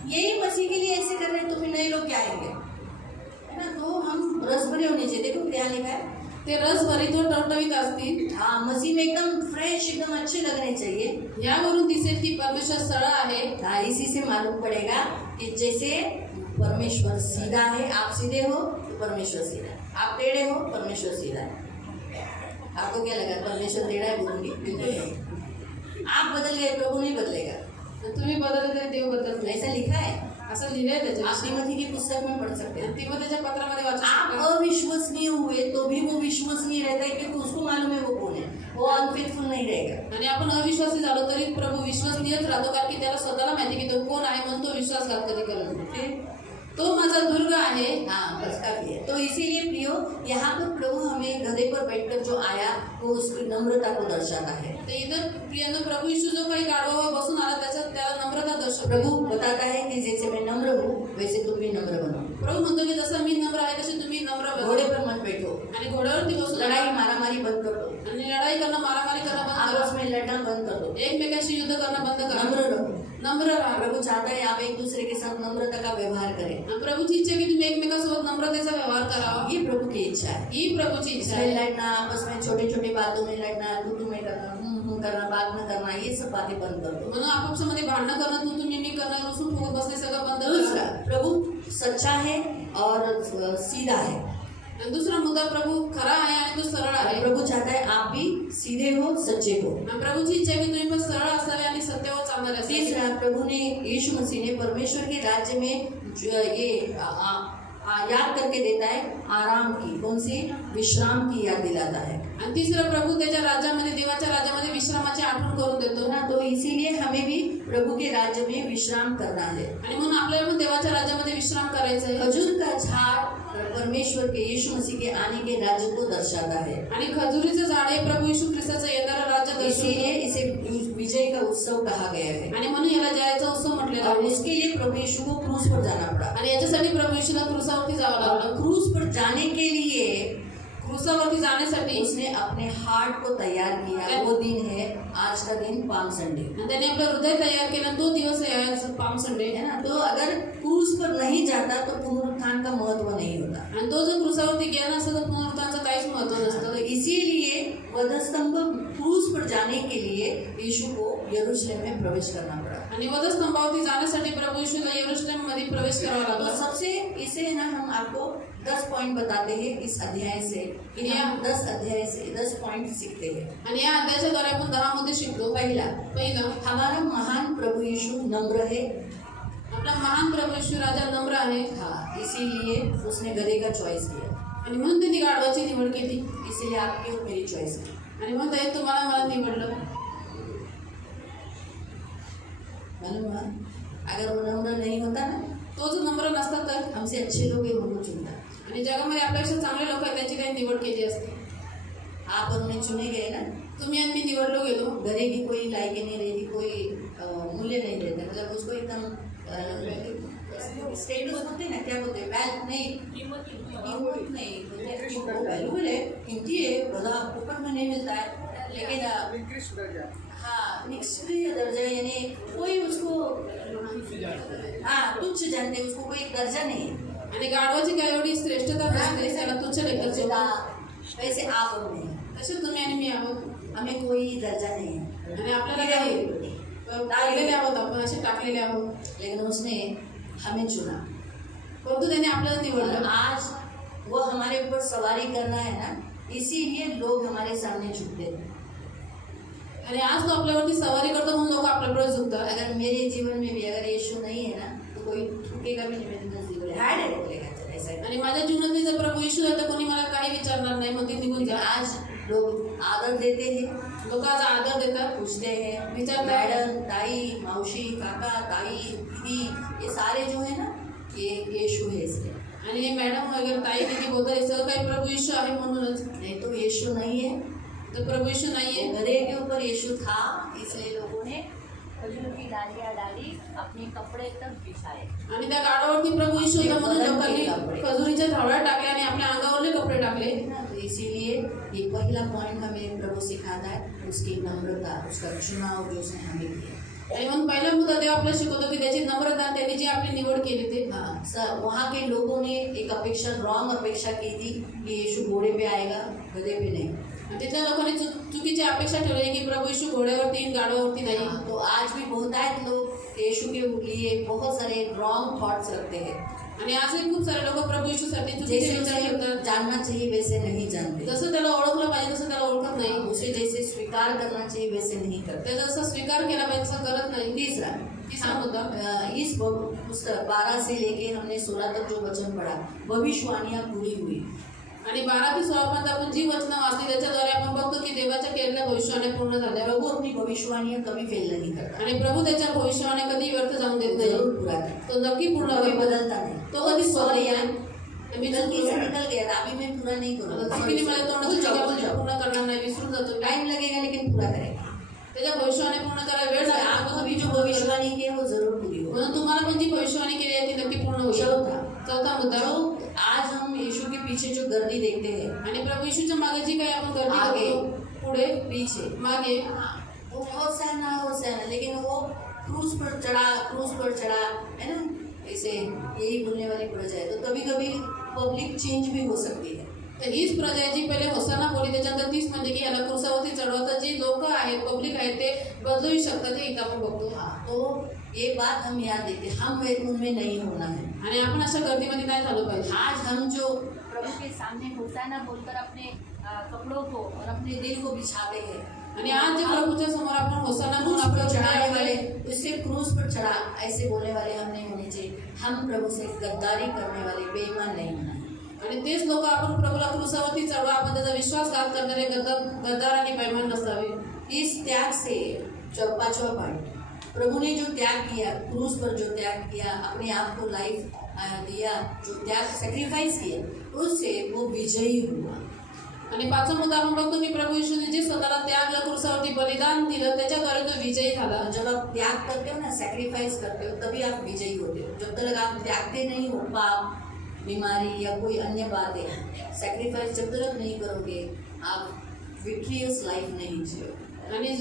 यही मसीह के लिए ऐसे कर रहे हैं, तो फिर नए लोग क्या आएंगे, है ना। तो हम रस भरे होने चाहिए। देखो क्या लिखा है, ते रस भरीत व टवटवीत असतील। हाँ, मसीह में एकदम फ्रेश, एकदम अच्छे लगने चाहिए। यावरून दिसेल की परमेश्वर सरळ आहे। हाँ, इसी से मालूम पड़ेगा कि जैसे परमेश्वर सीधा है, आप सीधे हो तो परमेश्वर सीधा है, आप टेढ़े हो परमेश्वर सीधा है। आपको क्या लगा परमेश्वर टेढ़ा है? बोलूंगी बिल्कुल नहीं। आप बदल गए, प्रभु नहीं बदलेगा। तर तुम्ही बदलले तरी देव बदलत नाही, ऐसा लिखा है, असं लिहिलंय आप त्याच्यात। तिमोथी की पुस्तक में पढ़ सकते हैं। तिमोथेच्या पत्रामध्ये वाचू आप शकतो। अविश्वसनीय हुए तो भी वो विश्वसनीय रहता है, क्योंकि उसको मालूम है वो कौन है, वो अनफेथफुल नहीं रहेगा। आणि आपण अविश्वासी झालो तरी प्रभु विश्वसनीयच राहतो, कारण की त्याला स्वतःला माहिती की तो कोण आहे, म्हणून तो विश्वासघात कधी करत नाही। फिर तो माझा दुर्ग आहे। हाँ, बस काफी है। तो इसीलिए प्रियो, यहाँ पर प्रभु हमें गधे पर बैठकर जो आया वो उसकी नम्रता को दर्शाता है। तर इथं प्रियांना प्रभू यीशु जो काही गाढवावर बसून आला त्याला नम्रता दर्शवतो। प्रभु बताता है कि जैसे मैं नम्र हूँ वैसे तुम भी नम्र बनो। प्रभू म्हणतो की जसं मी नम्र आहे तसे तुम्ही नम्र बना। घोड़े पर मत बैठो, आणि घोड्यावरती बसून लड़ाई मारामारी बंद कर दो, आणि लढाई करणं, मारामारी करणं बंद आपस करा। में लड़ना बंद कर दो, एकमेकांशी युद्ध करणं बंद करा। नम्र रहो। नम्र राहा। प्रभु चाहता है आप एक दूसरे के साथ नम्रता का व्यवहार करें। आणि प्रभूची इच्छा आहे की तुम्ही एकमेकांसोबत नम्रतेचा व्यवहार करावा। ये प्रभु की इच्छा है। ही प्रभूची इच्छा इसमें आहे। लड़ना, आपस में छोटे छोटे बातों में लड़ना, तू में करना, करना, बात में करना, ये सब बातें बंद कर दो। म्हणून आपापसामध्ये भांडणं करणं, तू तुम्ही मी करणं, रुसून फुगत बसणे सगळं बंद दूसरा, करा। प्रभु सच्चा है और सीधा है। आणि दुसरा मुद्दा, प्रभू खरा आहे आणि तो सरळ आहे। प्रभु चाहता है आप भी सीधे हो, सच्चे हो। आणि प्रभूची इच्छा आहे की तुम्ही पण सरळ असावे आणि सत्यावर चालणारे असावे। तीसरा, प्रभु ने, यीशु मसीह ने परमेश्वर के राज्य में ये याद करके देता है आराम की, कौन सी? विश्राम की याद दिलाता है। आणि तिसरं, प्रभू त्याच्या राज्यामध्ये, देवाच्या राज्यामध्ये विश्रामाची आठवण करून देतो ना। तो इसीलिए हमें भी प्रभु के राज्य में विश्राम करना है। आणि म्हणून आपल्याला पण देवाच्या राज्यामध्ये विश्राम करायचा आहे। खजूर का झाड़ परमेश्वर के, यीशु मसीह के आने के राज्य को दर्शाता है। आणि खजुरीचं झाड हे प्रभू येशू ख्रिस्ताचं येणारं राज्य दर्शवतो। इसीलिए इसे विजय का उत्सव कहा गया है। आणि म्हणून याला जयाचा उत्सव म्हटलेला और आहे। उसके लिए प्रभु यीशु को क्रूस पर जाना पड़ा। आणि याच्यासाठी प्रभू येशूला क्रूसावरती जावं लागलं। क्रूस पर जाने के लिए क्रूसावरती जाण्यासाठी उसने अपने हार्ट को तैयार किया। वो दिन है आज का दिन, पाम संडे, आणि त्याने आपलं हृदय तयार केलं। तो दिवस आहे आज पाम संडे, है ना। तो अगर क्रूस पर नहीं जाता तो पुनरुत्थान का महत्व नहीं होता। आणि तो जर क्रूसावरती गेला नसता तर पुनरुत्थानाचं काहीच महत्व नसतं। तो इसीलिए वधस्तंभ क्रूस पर जाने के लिए यीशु को यरूशलेम में प्रवेश करना पड़ा। आणि वधस्तंभावरती जाण्यासाठी प्रभू येशूला यरूशलेम मध्ये प्रवेश करावा तो लागला। सबसे इसे ना हम आपको 10 पॉइंट बताते हैं इस अध्याय से, कि हम 10 अध्याय से 10 पॉइंट सीखते हैं। आणि या अध्यायाद्वारे आपण 10 मध्ये शिकतो। पहिलं, हमारा महान प्रभु यीशु नम्र है। आपला महान प्रभू येशू राजा नम्र आहे। हाँ, इसीलिए उसने गधे का चॉइस किया, आणि म्हणून त्यांनी गाढवाची निवड केली। इसीलिए आपकी और मेरी चॉइस की। आणि मग ते तुम्हाला मला निवडलं। मालूम हुआ? अगर वो नम्र नहीं होता ना, तो जो नम्र नसता तर, हमसे अच्छे लोग हैं उनको चुनता। आणि जगामध्ये आपल्यापेक्षा चांगले लोक आहेत त्यांची त्यांनी निवड केली असते। आप और मैं चुने गए ना। तुम्ही आणि मी निवडलो गेलो। गधे की कोई लायकी नहीं रहती, कोई मूल्य नहीं रहता, मतलब उसको एकदम स्टेटस होते ना, क्या बोलते हैं, वैल्यू नहीं, कीमत नहीं, वैल्यूबल है, कीमती है, गधा ऊपर में नहीं मिलता है, लेकिन हाँ निष्क्रिय दर्जा, यानी कोई उसको तुच्छ जानते, उसको कोई दर्जा नहीं है। आणि गाढवाची काय एवढी श्रेष्ठता नसते, त्याला तुच्छ लेखत। वैसे आप और मैं, तसे तुम्ही आणि मी आहोत, हमें कोई दर्जा नहीं है, आणि आपल्याला काही टाकलेले आहोत, आपण असे टाकलेले आहोत। लेकिन उसने हमें चुना। परंतु त्याने आपल्याला और निवडलं आज वो हमारे ऊपर सवारी करना है ना, इसीलिए लोग हमारे सामने झुकते हैं। आणि आज तो आपल्यावरती सवारी करतो म्हणून लोक आपल्यापुढे झुकतात. अगर मेरे जीवन में भी अगर यीशु नहीं है ना, तो कोई झुकेगा भी नहीं मेरे नजदीक, बोले हाय डैडी बोलेगा, चल ऐसा है। आणि माझ्या जीवनात जर प्रभू येशू आहे तर कोणी मला काही विचारणार नाही, मग ते निघून लेकिन जा. आज लोग आदर देते हैं, लोक आज आदर देतात, पूछते हैं, विचारतात. मैडम, ताई, मौसी, काका, ताई, दीदी, ये सारे जो है ना, ये यीशु है इसलिए। आणि हे मॅडम वगैरे ताई दिदी बोलतात हे सगळं काही प्रभू येशू आहे म्हणूनच. नहीं तो यीशु नहीं है। तर प्रभू येशू नाहीये. गधे के ऊपर यीशु था, इसलिए लोगों ने खजूर की डालियाँ डाली, अपने कपड़े तक बिछाए। आणि त्या गाडावरती प्रभू येशू होता म्हणून लोकांनी खजुरीच्या झावळ्या टाकल्या आणि आपल्या अंगावरले कपडे टाकले. तो इसीलिए ये पहला पॉइंट हमें प्रभु सिखाता है, उसकी नम्रता, उसका चुनाव जो उसने हमें किया। आणि मग पहिला मुद्दा देव आपल्याला शिकवतो की त्याची नम्रता, त्यांनी जी आपली निवड केली ते. हाँ सर, वहाँ के लोगों ने एक अपेक्षा, रॉन्ग अपेक्षा की थी कि यीशु घोड़े पे आएगा, गधे पे नहीं। आणि तिथल्या लोकांनी चुकीची अपेक्षा ठेवली की प्रभू येशू घोड्यावरती येईन, गाडावरती नाही. हाँ, तो आज भी बहुत लोग यीशु के लिए बहुत सारे रॉन्ग थॉट्स रखते हैं। आणि आजही खूप सारे लोक प्रभू येशूसाठी चुकीचे जैसे विचार उसे करतात. जानना चाहिए वैसे नहीं जानते, जसं त्याला ओळखलं पाहिजे तसं त्याला ओळखत नाही. उसे जैसे स्वीकार करना चाहिए वैसे नहीं करते। त्याचा जसा स्वीकार केला पाहिजे तसं करत नाही. तीसरा मुद्दा, इस पुस्तक 12 से लेके हमने 16 तक जो वचन पढ़ा, भविष्यवाणियाँ पूरी हुई। आणि 12 ते 16 पर्यंत आपण जी वचनं वाचली त्याच्याद्वारे आपण बघतो की देवाच्या केलेल्या भविष्यवाण्या पूर्ण झाल्या. प्रभु अपनी भविष्यवाणियाँ कभी फेल नहीं करता, आणि प्रभु त्याच्या भविष्यवाण्या कधी व्यर्थ जाऊन देत नाही. जरूर पूरा करता, तो नक्की पूर्ण कभी करतो. बदलता नहीं। तो कधीच बदलत यार नाही. मी गलती से निकल गया था, अभी मैं पूरा नहीं करूँगा, चुकीने मला तोंडातून निघालं, पूर्ण करणार नाही, विसरून जातो. टाइम लगेगा लेकिन पूरा करेगा। त्याच्या भविष्यवाणी पूर्ण करायला वेळ झाला. आपको अभी जो भविष्यवाणी की है वो जरूर पूरी हो। म्हणून तुम्हाला पण जी भविष्यवाणी केली आहे ती नक्की पूर्ण होईल. चौथा मुद्दा, जो आज हम यीशु के पीछे जो गर्दी देखते हैं, आणि प्रभू येशूच्या मागे जी काही आपण गर्दी आगे, करतो, पुढे पीछे, मागे, वो बहुत सहना, लेकिन वो क्रूज पर चढ़ा, है ना, ऐसे यही बोलने वाली प्रजा है। तो कभी कभी पब्लिक चेंज भी हो सकती है। तर हीच प्रजा आहे जी पहिले होसाना बोली, त्याच्यानंतर तीच म्हणजे की याला क्रूसावरती चढवतात. जी लोक आहेत, पब्लिक आहेत, ते बदलू शकतात. हे इथं आपण बघतो. हाँ, तो ये बात हम याद देते, हम वे उनमें नहीं होना है। आणि आपण अशा गर्दीमध्ये नाही झालं पाहिजे. आज हम जो प्रभु के सामने होसाना बोलकर अपने कपड़ों को और अपने दिल को बिछाते हैं, आणि आज जे प्रभूच्या समोर आपण होसाना म्हणून क्रूस पर आपलं चढ़ाने वाले, वाले, उससे क्रूस पर चढ़ा ऐसे बोलने वाले हम नहीं होने चाहिए। हम प्रभु से गद्दारी करने वाले बेईमान नहीं होना है। आणि तेच लोक आपण प्रभूला क्रूसावरती चढवा, आपण त्याचा विश्वासघात करणारे गद्दार आणि बैमान नसावे. इस त्याग से पांचवा पॉइंट, प्रभु ने जो त्याग किया, क्रूस पर जो त्याग किया, अपने आप को लाइफ दिया, जो त्याग सैक्रिफाइस किया, उससे वो विजयी हुआ। आणि पाचवा मुद्दा आपण बघतो की प्रभू येशूने जे स्वतःला त्यागला, क्रूसावरती बलिदान दिलं, त्याच्याद्वारे तो विजयी झाला. जब आप त्याग करते हो ना, सैक्रिफाइस करते हो, तभी आप विजयी होते हो। जब तक आप त्यागते नहीं हो, पाप, बीमारी या कोई अन्य बातें, सैक्रिफाइस जब तक नहीं करोगे, आप विक्ट्रियस लाइफ नहीं जियोगे। आणि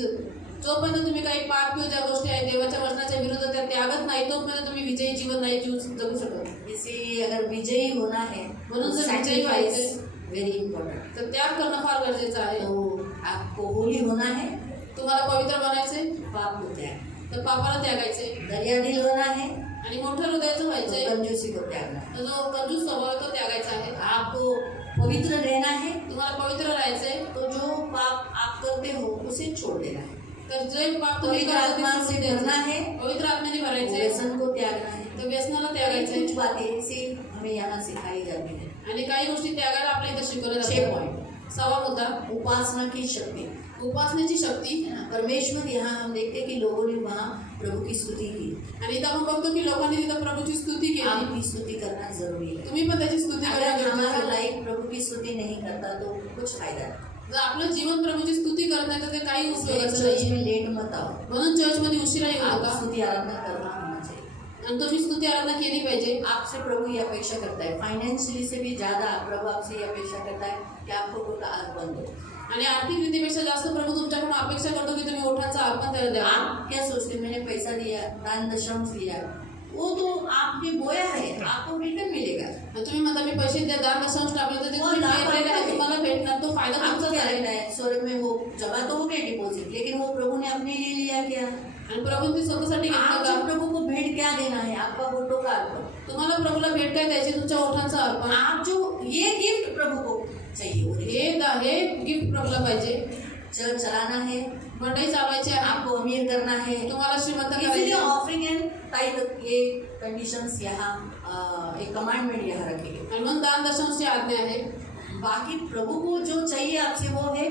जोपर्यंत तुम्ही काही पाप किंवा ज्या गोष्टी आहेत देवाच्या वचनाच्या विरुद्ध त्या त्यागत नाही, तोपर्यंत तुम्ही विजयी जीवन नाही जगू शकत. इसीलिए अगर विजयी होना है, म्हणून जर विजयी सैक्रिफाइस व्हायचं वेरी इंपॉर्टेंट। तर त्याग करणं फार गरजेचं आहे. तो आपको होली होना है, तुम्हाला पवित्र बनायचंय पाप को त्याग, तर पापाला त्यागायचे. दरियादिल होना है, आणि मोठ्या हृदयाचं तो व्हायचंय, कंजूसी को त्यागना है। तर जो कंजूस स्वभाव आहे तो त्यागायचा आहे. आपको पवित्र रहना है, तुम्हाला पवित्र राहायचंय, तो जो पाप आप करते हो उसे छोड़ देना है। तर जे पाप तुम्ही पवित्र करता ते आत्मा सोडून से द्यायचं. भरना है, पवित्र आत्म्याने तो भरायचंय, व्यसन को त्यागना है। तर व्यसनाला त्यागायचंय. कुछ बातें ऐसी हमें यहाँ सिखाई जाती है। आणि काही गोष्टी त्यागायला आपल्या इथं शिकवल्या 6 जातात. पॉइंट, सहावा मुद्दा, उपासना की शक्ति। उपासनेची शक्ती. परमेश्वर, यहाँ हम देखते हैं कि लोगों ने वहाँ प्रभु की स्तुति की। आणि इथं आपण बघतो की लोकांनी तिथं प्रभूची स्तुती केली. आपकी स्तुति करना जरूरी है। तुम्ही पण त्याची स्तुती अगर करणं हमारा गरजेचं आहे. लाइफ प्रभु की स्तुति नहीं करता तो कुछ फायदा नहीं। जर आपलं जीवन प्रभूची स्तुती करत नाही तर ते काही उपयोगाचं चर्च नाही. में लेट मत आओ, म्हणून चर्चमध्ये उशिरा येऊ आप नका. स्तुति आराधना करना होना चाहिए। आणि तुम्ही स्तुती आराधना केली पाहिजे. आपसे प्रभु ये अपेक्षा करता है, फाइनेंशियली से भी ज्यादा प्रभु आपसे ये अपेक्षा करता है कि आपको कोई आज बंद हो। आणि आर्थिक रीतीपेक्षा जास्त प्रभू तुमच्याकडून अपेक्षा करतो की तुम्ही ओठांचा अर्पण त्याला द्या. आप क्या सोचते, मैंने पैसा दिया, दान दशंश दिया, वो तो आपने बोया है, आपको रिटर्न मिलेगा। आणि तुम्ही म्हणता मी पैसे द्या, दान दशांश टाकले तर ते हो, तुम्ही लाभ पेरलेलं आहे, आहे. तुम्हाला भेटणार. तो फायदा आपको तुमचाच क्या आहे. लगता है, स्वर्ग में वो जमा तो हो गया डिपॉजिट, लेकिन वो प्रभु ने अपने लिए लिया क्या? आणि प्रभू ते स्वतःसाठी घेतलं आप का? जो प्रभु को भेंट क्या देना है, आपका फोटो का अर्पण। तुम्हाला प्रभूला भेट काय द्यायची? तुमच्या ओठांचं अर्पण. आप जो ये गिफ्ट प्रभु को चाहिए, हे गिफ्ट प्रभूला पाहिजे. चर्च चलाना है, मंडळी चालवायची आहे, आपको अमीर करना है, तुम्हाला श्रीमंत इसीलिए करायचे. ऑफरिंग एंड टाइप ये कंडीशंस यहाँ एक कमांडमेंट यहाँ रखे गए. आणि म्हणून दान दशमांची आज्ञा आहे. बाकी प्रभु को जो चाहिए आपसे वो है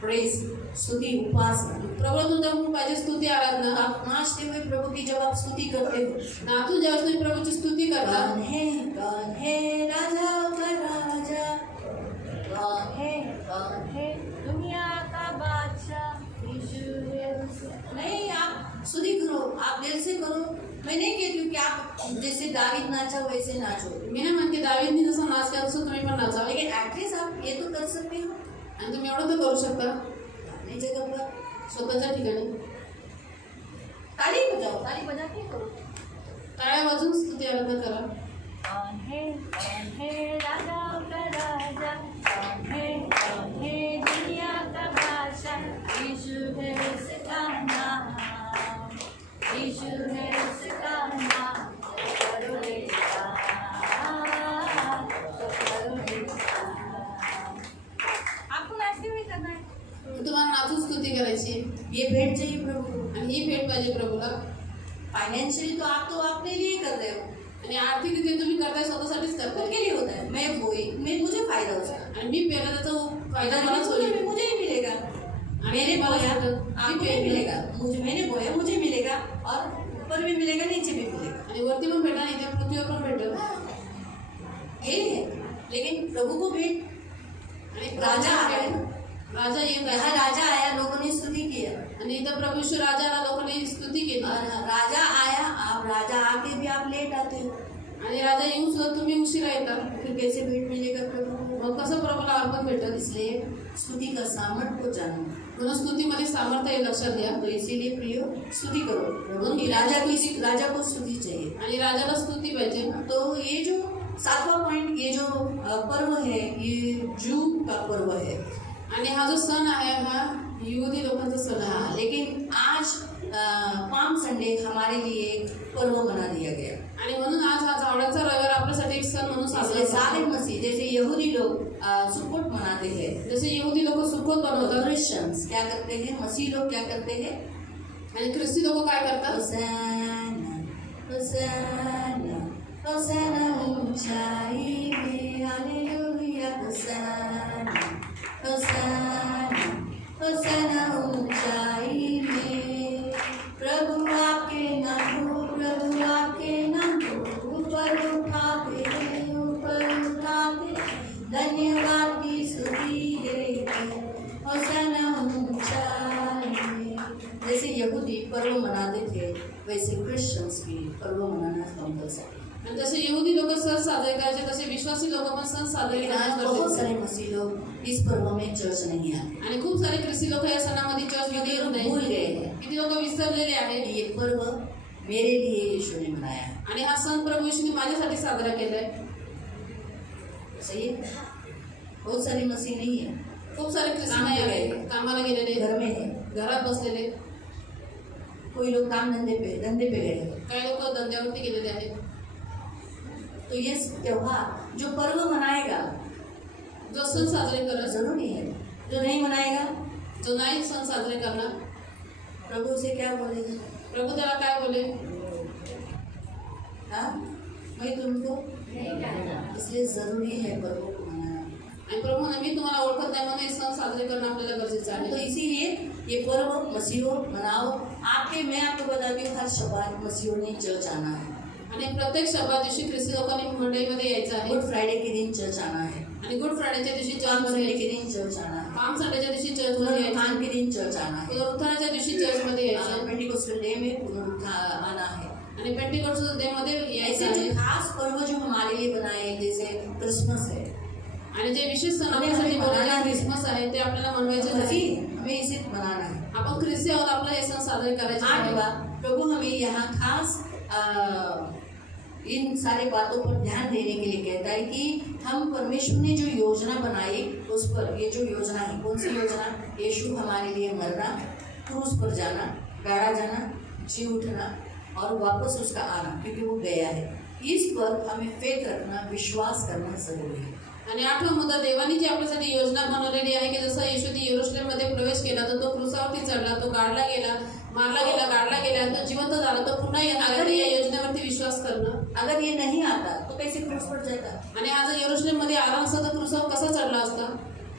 प्रेस, स्तुति, उपासना. प्रभूला तुमच्याकडून पाहिजे स्तुती, आराधना. आप नाचते हुए प्रभु की जब आप स्तुति करते हो, नाचून ज्यावेळेस तुम्ही प्रभूची स्तुती करता, कौन है राजा का राजा, कौन है दुनिया का बादशाह यीशु है. नहीं, आप स्तुति करो, आप दिल से करो. मैं नहीं कहती हूँ कि आप जैसे दावीद नाचा वैसे नाचो, मी नाही म्हणते दावीदनी जसं नाच केला तसं तुम्ही पण नाचा. लेकिन एटलीस्ट आप ये तो कर सकते हो आणि तुम्ही एवढं तर करू शकता अपनी जगह पर. स्वतःच्या ठिकाणी. ताली बजाओ, ताली बजा के करो. टाळ्या वाजून स्तुती आराधना करा. कौन है राजा का राजा, कौन है दुनिया का बादशाह, यीशु है उसका नाम, यीशु है उसका नाम. करो इसका, करो इसका. आपको नाचते हुए करना है. तुम्हाला नाचून स्तुती करायची ये भेंट चाहिए प्रभु को. आणि ही भेट पाहिजे प्रभूला. फाइनेंशियली तो आप अपने लिए कर रहे हो, आणि आर्थिकरित्या तुम्ही करताय स्वतःसाठीच करताय. उनके लिए होता है. मैं बोई, मैं मुझे फायदा उसका, आणि मी पेला त्याचा फायदा मलाच मुझे होईल. मुझे ही मिलेगा. मैंने मला बोया भेटेल. आपको भी मिलेगा, मुझे मैंने बोया मुझे मिलेगा, और ऊपर भी मिलेगा, नीचे भी मिलेगा. आणि वरती पण भेटा, इथे पृथ्वीवर पण भेटेल. यही है. लेकिन प्रभु को भेंट, आणि राजा आ रहा है ना. राजा येत यहाँ आहे. राजा आया, लोगों ने स्तुति किया. आणि इथं प्रभू यीशु राजाला लोकांनी स्तुती केली. और राजा आया, आप राजा आके भी आप लेट आते हो, आणि राजा येऊन सुद्धा तुम्ही उशिरा येता. फिर कैसे भेंट मिलेगा प्रभु को? मग कसं प्रभूला अर्पण भेटेल? इसलिए स्तुति का सामर्थ्य को जानो. म्हणून स्तुतीमध्ये सामर्थ्य आहे, लक्षात घ्या. तो इसीलिए प्रियो स्तुति करो. प्रभु की राजा को स्तुति चाहिए. आणि राजाला स्तुती पाहिजे. तो ये जो 7वां पॉइंट, ये जो पर्व है, ये जू का पर्व है. आणि हा जो सण आहे हा यहुदी लोकांचा सण आहे. हाँ, लेकिन आज पाम संडे हमारे लिए एक पर्व बना दिया गया. आणि म्हणून आज हा झावळ्याचा रविवार आपल्यासाठी एक सण म्हणून साजरा इसलिए सारे करतात. मसीह, जैसे यहूदी लोग सुक्कोत मनाते हैं, जसे यहुदी लोक सुक्कोत बनवतात क्रिश्चियंस क्या करते हैं, मसीह लोग क्या करते हैं, आणि ख्रिस्ती लोक काय करतात? होसाना होसाना होसाना ऊंचाई में, हालेलुया. होसाना होसाना होसाना ऊंचाई में. प्रभु आपके नाम को, प्रभु आपके नाम को ऊपर उठाते, ऊपर उठाते, धन्यवाद की स्तुति देते. होसाना ऊंचाई में. जैसे यहूदी पर्व मनाते थे, वैसे क्रिश्चियंस भी पर्व मनाना कंपल्सरी. आणि जसे यहुदी लोक सण साजरे करायचे तसे विश्वासी लोक पण सण साजरे लेकिन आज बहुत करतात. सारे मसीह लोग इस पर्व में चर्च नहीं आते. आणि खूप सारे ख्रिस्ती लोक या सणामध्ये चर्चमध्ये येत भूल नाही. गए हैं किती लोक विसरलेले कि आहेत. ये पर्व मेरे लिए यीशु ने मनाया है. आणि हा सण प्रभू येशूने माझ्यासाठी साजरा केलाय. सही है. बहुत सारे मसीह नहीं है, खूप सारे ख्रिस्ती काम नाही पे आहेत. गए. कामाला गेलेले, घर में है. घरात बसलेले, कोई लोग काम धंधे पे गए हैं. काही लोक धंद्यावरती गेलेले आहेत. तो ये त्योहार जो पर्व मनाएगा जो सण साजरे करत, जरूरी है. जो नहीं मनाएगा जो नाही सण साजरे करणार, प्रभु उसे क्या बोलेगा? प्रभू त्याला काय बोले? हाँ, मैं तुमको, इसलिए जरूरी है पर्व को मनाना. आणि प्रभू म्हणे, मी तुम्हाला ओळखत नाही म्हणून हे सण साजरे करणं आपल्याला गरजेचं तो आहे. इसीलिए ये पर्व मसीहों मनाओ. मैं आपको बताती हूँ, हर शबात मसीहों ने चर्च आना है. आणि प्रत्येक शब्दात दिवशी ख्रिस्ती लोकांनी मंडळीमध्ये यायचं आहे. गुड फ्राइडे के दिन चर्च आना है. आणि गुड फ्रायडेच्या दिवशी पाम चर्चमध्ये संडे के यायचं. दिन चर्च आना है. पाम संडेच्या दिवशी चर्चमध्ये यायचं. पुनरुत्थान के दिन चर्च आना है. पुनरुत्थानाच्या दिवशी चर्चमध्ये यायचं. पेंटिकोस्टल डे में पुनरुत्थान आना है. आणि पेंटिकोस्टल डे मध्ये यायचं ऐसे आहे. जो खास पर्व जो हमारे लिए बनाए, जैसे क्रिसमस है, आणि जे विशेष सण आपल्यासाठी बनवलेले क्रिसमस आहे ते आपल्याला मनवायचे आहे. मसीह हमें इसे मनाना है. आपण ख्रिस्ती आहोत, आपला हे सण साजरे करायचे आहे. आठवा, प्रभु हमें यहाँ खास इन सारे बातों पर ध्यान देने के लिए कहता है कि हम परमेश्वर ने जो योजना बनाई उस पर, ये जो योजना है, कौन सी योजना? यीशु हमारे लिए मरना, क्रूस पर जाना, गाड़ा जाना, जी उठना और वापस उसका आना, क्योंकि वो गया है. इस पर हमें फेथ रखना, विश्वास करना जरूरी है। आणि 8वा मुद्दा, देवानी जी आपल्यासाठी योजना बनवलेली आहे की जसं येशूने यरूशलेममध्ये प्रवेश केला तर तो क्रूसावरती चढला, तो गाडला गेला, मारला गेला, गाडला गेला, तो जिवंत झाला, तो पुन्हा येणार आहे, या योजनेवरती विश्वास करणं। अगर ये नहीं आता तो कैसे क्रूस पर जाएगा? आणि हा जर यरूशलेममध्ये आला असता तर क्रूसावर कसा चढला असता?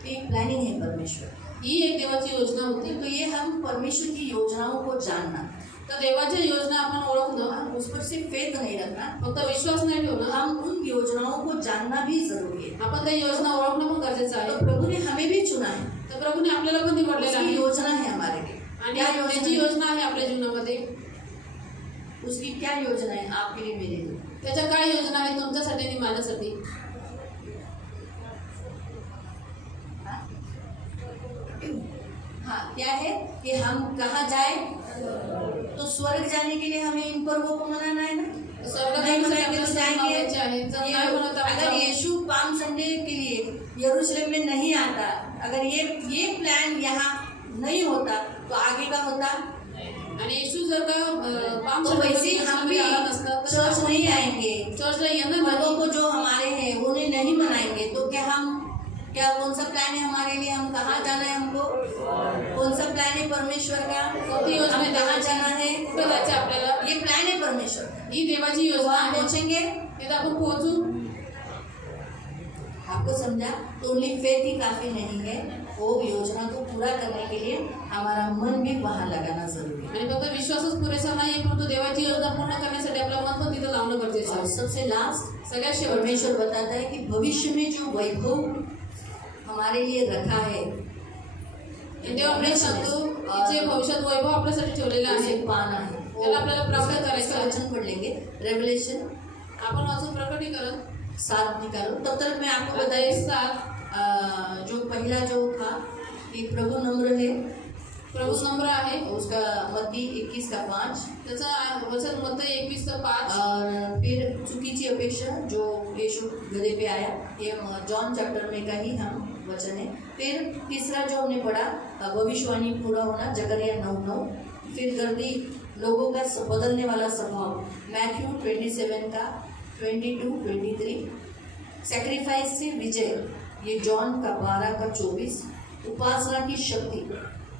एक प्लानिंग है परमेश्वर, ही एक देवाची योजना होती। तो ये हम परमेश्वर की योजनाओं को जानना, तर देवाच्या योजना आपण ओळखणं, हम उस पर सिर्फ फेथ नहीं रखना, फक्त विश्वास नाही ठेवणं, हम उन योजनाओं को जानना भी जरूरी है। आपण त्या योजना ओळखणं पण गरजेचं आहे। तो प्रभु ने हमें भी चुना है, तर प्रभूने आपल्याला पण निवडलेलं उसकी आहे योजना है हमारे लिए। आणि क्या योजना त्याची है? योजना आहे आपल्या जीवनामध्ये। उसकी क्या योजना है आपके लिए, मेरे लिए? त्याच्या काय योजना आहे तुमच्यासाठी आणि माझ्यासाठी? हाँ, क्या है कि हम कहाँ जाए? तो स्वर्ग जाने के लिए हमें इन पर्वों को मनाना है ना। नहीं मनाएंगे तो जाएंगे। अगर यीशु पाम संडे के लिए यरूशलेम में नहीं आता, अगर ये प्लान यहाँ नहीं होता तो आगे का होता। आणि येशू जर का पाम तो वैसे हम भी आला नसता तर चर्च नहीं आएंगे, चर्चला येणार पर्वों नाही। को जो हमारे हैं उन्हें नहीं मनाएंगे, तो क्या कौन सा प्लान है हमारे लिए? हम कहाँ जाना है? हमको कौन सा प्लान है परमेश्वर का? कोणती योजना हम आहे कहाँ देवाची? जाना है? कुठं जायचं आपल्याला? ये प्लान है परमेश्वर का। ही देवाची तो योजना हम आहे, पहुँचेंगे। तिथे आपण पोहोचू। आपको समझा? तो ओनली फेथ ही काफी नहीं है, वो योजना को पूरा करने के लिए हमारा मन भी वहाँ लगाना जरूरी है। आणि फक्त विश्वासच पुरेसा नाही, परंतु देवाची योजना पूर्ण करण्यासाठी आपलं मन पण तिथं लावणं गरजेचं और आहे। सबसे लास्ट सगळ्यात शेवट परमेश्वर बताता है कि भविष्य में जो वैभव हमारे लिए रखा है, देव आपल्याला सांगतो की जे भविष्यात वैभव आपल्यासाठी ठेवलेलं उसे आहे पाना है। त्याला आपल्याला प्राप्त करायचं इसका आहे। वचन पढ़ लेंगे, रेवलेशन आपण वाचून प्रकटीकरण 7 निकालो। तब तक मैं आपको अध्याय बताइए 7 जो पहला जो था कि प्रभु नम्र है, प्रभू नम्र आहे, उसका मत्ती 21 का 5, त्याचा वचन मत्ती 21:5। और फिर चुकीची अपेक्षा जो यीशु गधे पे आया, ये जॉन चैप्टर में का ही हम वचन है। फिर तीसरा जो हमने पढ़ा भविष्यवाणी पूरा होना, जकरिया 9:9। फिर गर्दी लोगों का बदलने वाला स्वभाव, मैथ्यू 27 का 22-23। सैक्रिफाइस से विजय, ये जॉन का 12 का 24। उपासना की शक्ति,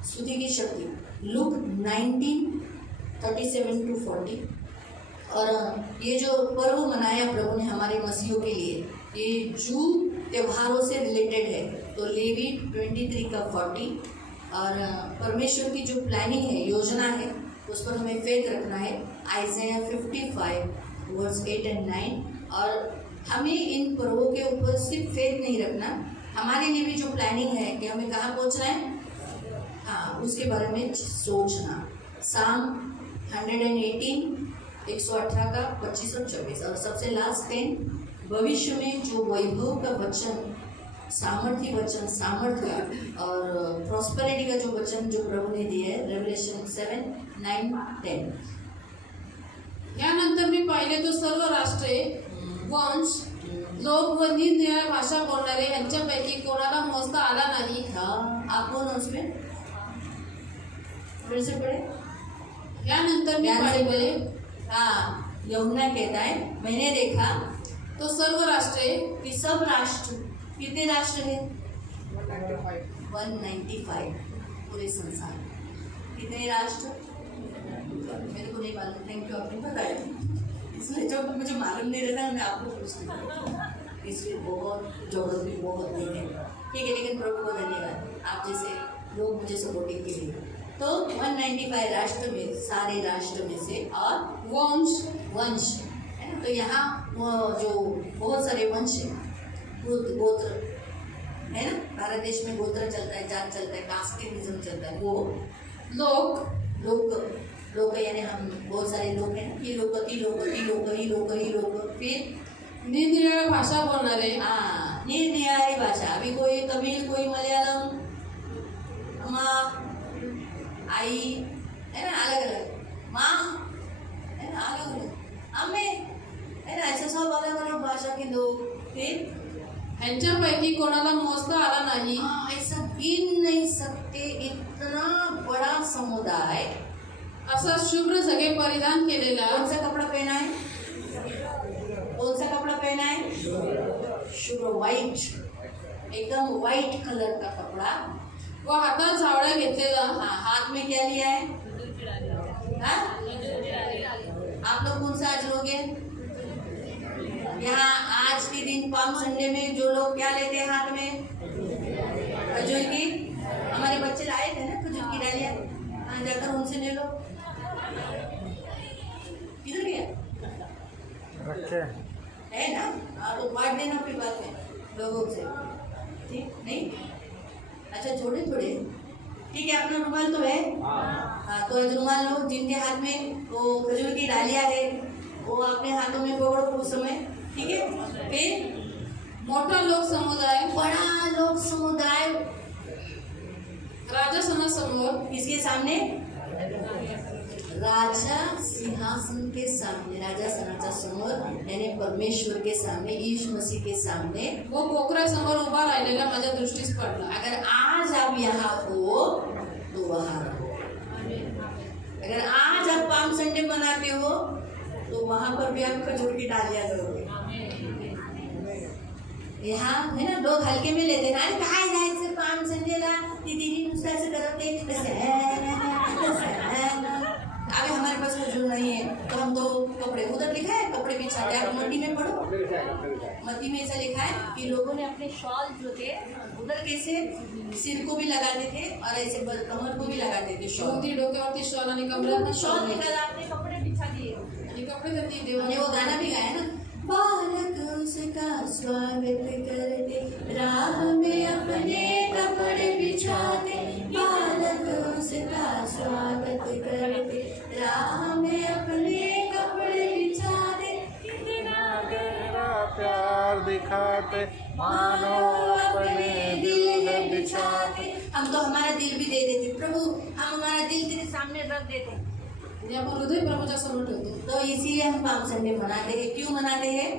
स्तुति की शक्ति, लुक 19:37-40। और ये जो पर्व मनाया प्रभु ने हमारे मसीहों के लिए, ये जू त्योहारों से रिलेटेड है, तो लेवी 23 का 40। और परमेश्वर की जो प्लानिंग है, योजना है, उस पर हमें फेथ रखना है, आइज़ाया 55:8-9। और हमें इन पर्वों के ऊपर सिर्फ फेथ नहीं रखना, हमारे लिए भी जो प्लानिंग है कि हमें कहाँ पहुँचना है, हाँ, उसके बारे में सोचना। साम 118 का 25 और 24। और सबसे लास्ट 10, भविष्य में जो वैभव का वचन, सामर्थ्य वचन, सामर्थ्य और प्रॉस्पेरिटी का जो वचन जो प्रभु ने दिया है, रेवलेशन 7-9-10। यानंतर मी पाहिले तो सर्व राष्ट्रे, वंश, लोक व निरनिराळ्या भाषा बोलणारे यांच्यापैकी कोणाला मोजता आला नाही। हाँ, आप कौन हो उसमें? फिर से पढ़े। यानंतर मी ध्यान से पाहिले बोले। हाँ, यमुना कहता है, मैंने देखा तो सर्व राष्ट्रे, कि सब राष्ट्र, कितने राष्ट्र हैं? 195 पूरे संसार। कितने राष्ट्र? मेरे को नहीं मालूम, थैंक यू, आपने बताया। इसलिए जो मुझे मालूम नहीं रहता मैं आपको पूछती हूँ, इसलिए बहुत जोग्राफी बहुत नहीं है, ठीक है। लेकिन प्रभु को धन्यवाद, आप जैसे लोग मुझे सपोर्टिंग के लिए। तो 195 राष्ट्र में, सारे राष्ट्र में से, और वंश है ना। तो यहाँ वो जो बहुत सारे वंश हैं, गोत्र है ना, भारत देश में गोत्र चलता है, जात चलता है, कास्टिज्म चलता है, वो लोग यानी हम बहुत सारे लोग हैं, ये लोग, फिर निरनिराळ्या भाषा बोलणारे, हाँ, निरनिराली भाषा, अभी कोई तमिल, कोई मलयालम, माँ, आई, है ना, अलग अलग, माँ है ना, अलग अलग, अम्मे है ना, ऐसे सब अलग अलग भाषा के लोग। फिर यांच्यापैकी कोणाला मोजता आला नाही। ऐसा गिन नहीं सकते, इतना बड़ा समुदाय। असा शुभ्र सगळे परिधान केलेला, कौन सा कपड़ा पहना है? कौन सा कपड़ा पहना है? शुभ्र व्हाइट, एकदम व्हाइट कलर का कपड़ा। व हातात झावळ्या घेतलेला, हाँ, हाथ में क्या लिया है? हाँ? आप लोग कौन सा आज लोगे? यहाँ आज के दिन पाम संडे में जो लोग क्या लेते हैं हाथ में? खजूर की। हमारे बच्चे लाए थे ना खजूर की डालियाँ, हाँ जाकर उनसे ले लो। किधर गया? रखे है ना? हाँ तो बांट देना फिर बाद में लोगों से, ठीक नहीं? अच्छा थोड़े थोड़े, ठीक है। अपना रुमाल तो है, हाँ तो आज रुमाल लो। जिनके हाथ में वो खजूर की डालियाँ है वो अपने हाथों में पकड़ो उस समय, ठीक है। फिर मोठा लोक समुदाय बड़ा लोग समुदाय राजासनासमोर किसके सामने? राजा सिंहासन के सामने, राजा सनाच्या समोर, यानी परमेश्वर के सामने, यीशु मसीह के सामने। व पोखऱ्यासमोर उभा राहिलेला माझ्या दृष्टीस पडला। अगर आज आप यहाँ हो तो वहाँ रहो। अगर आज आप पाम संडे मनाते हो तो वहाँ पर भी आप खजूर की डालियाँ करोगे। यहाँ है ना, लोग हल्के में लेते हैं, अरे काय जायचं पाम संडेला, ती दीदी नुसतं असं करते, अभी हमारे पास खजूर नहीं है तो हम तो कपड़े, उधर लिखा है कपड़े बिछाते, आप मट्टी में पढ़ो, मट्टी में ऐसा लिखा है कि लोगों ने अपने शॉल जो थे उधर कैसे सिर को भी लगाते थे और ऐसे कमर को भी लगाते थे शॉल। शेवटी डोक्यावरती शॉल आणि कमरेवरती शॉल शॉल निकाला, आपने कपड़े बिछा दिए आणि कपडे त्यांनी हमने देवाने वो गाना भी गाया ना, बालक उसका स्वागत करते, राह में अपने कपड़े बिछाते, बालक उसका स्वागत करते, राह में अपने कपड़े बिछाते, कितना गहरा प्यार दिखाते, मानो अपने दिल बिछाते। हम तो हमारा दिल भी दे देते प्रभु, हम हमारा दिल तेरे सामने रख देते। आणि आपण हृदय प्रभूच्या समोर ठेवतो। तो इसीलिए हम पाम संडे मनाते हैं। क्यों मनाते हैं?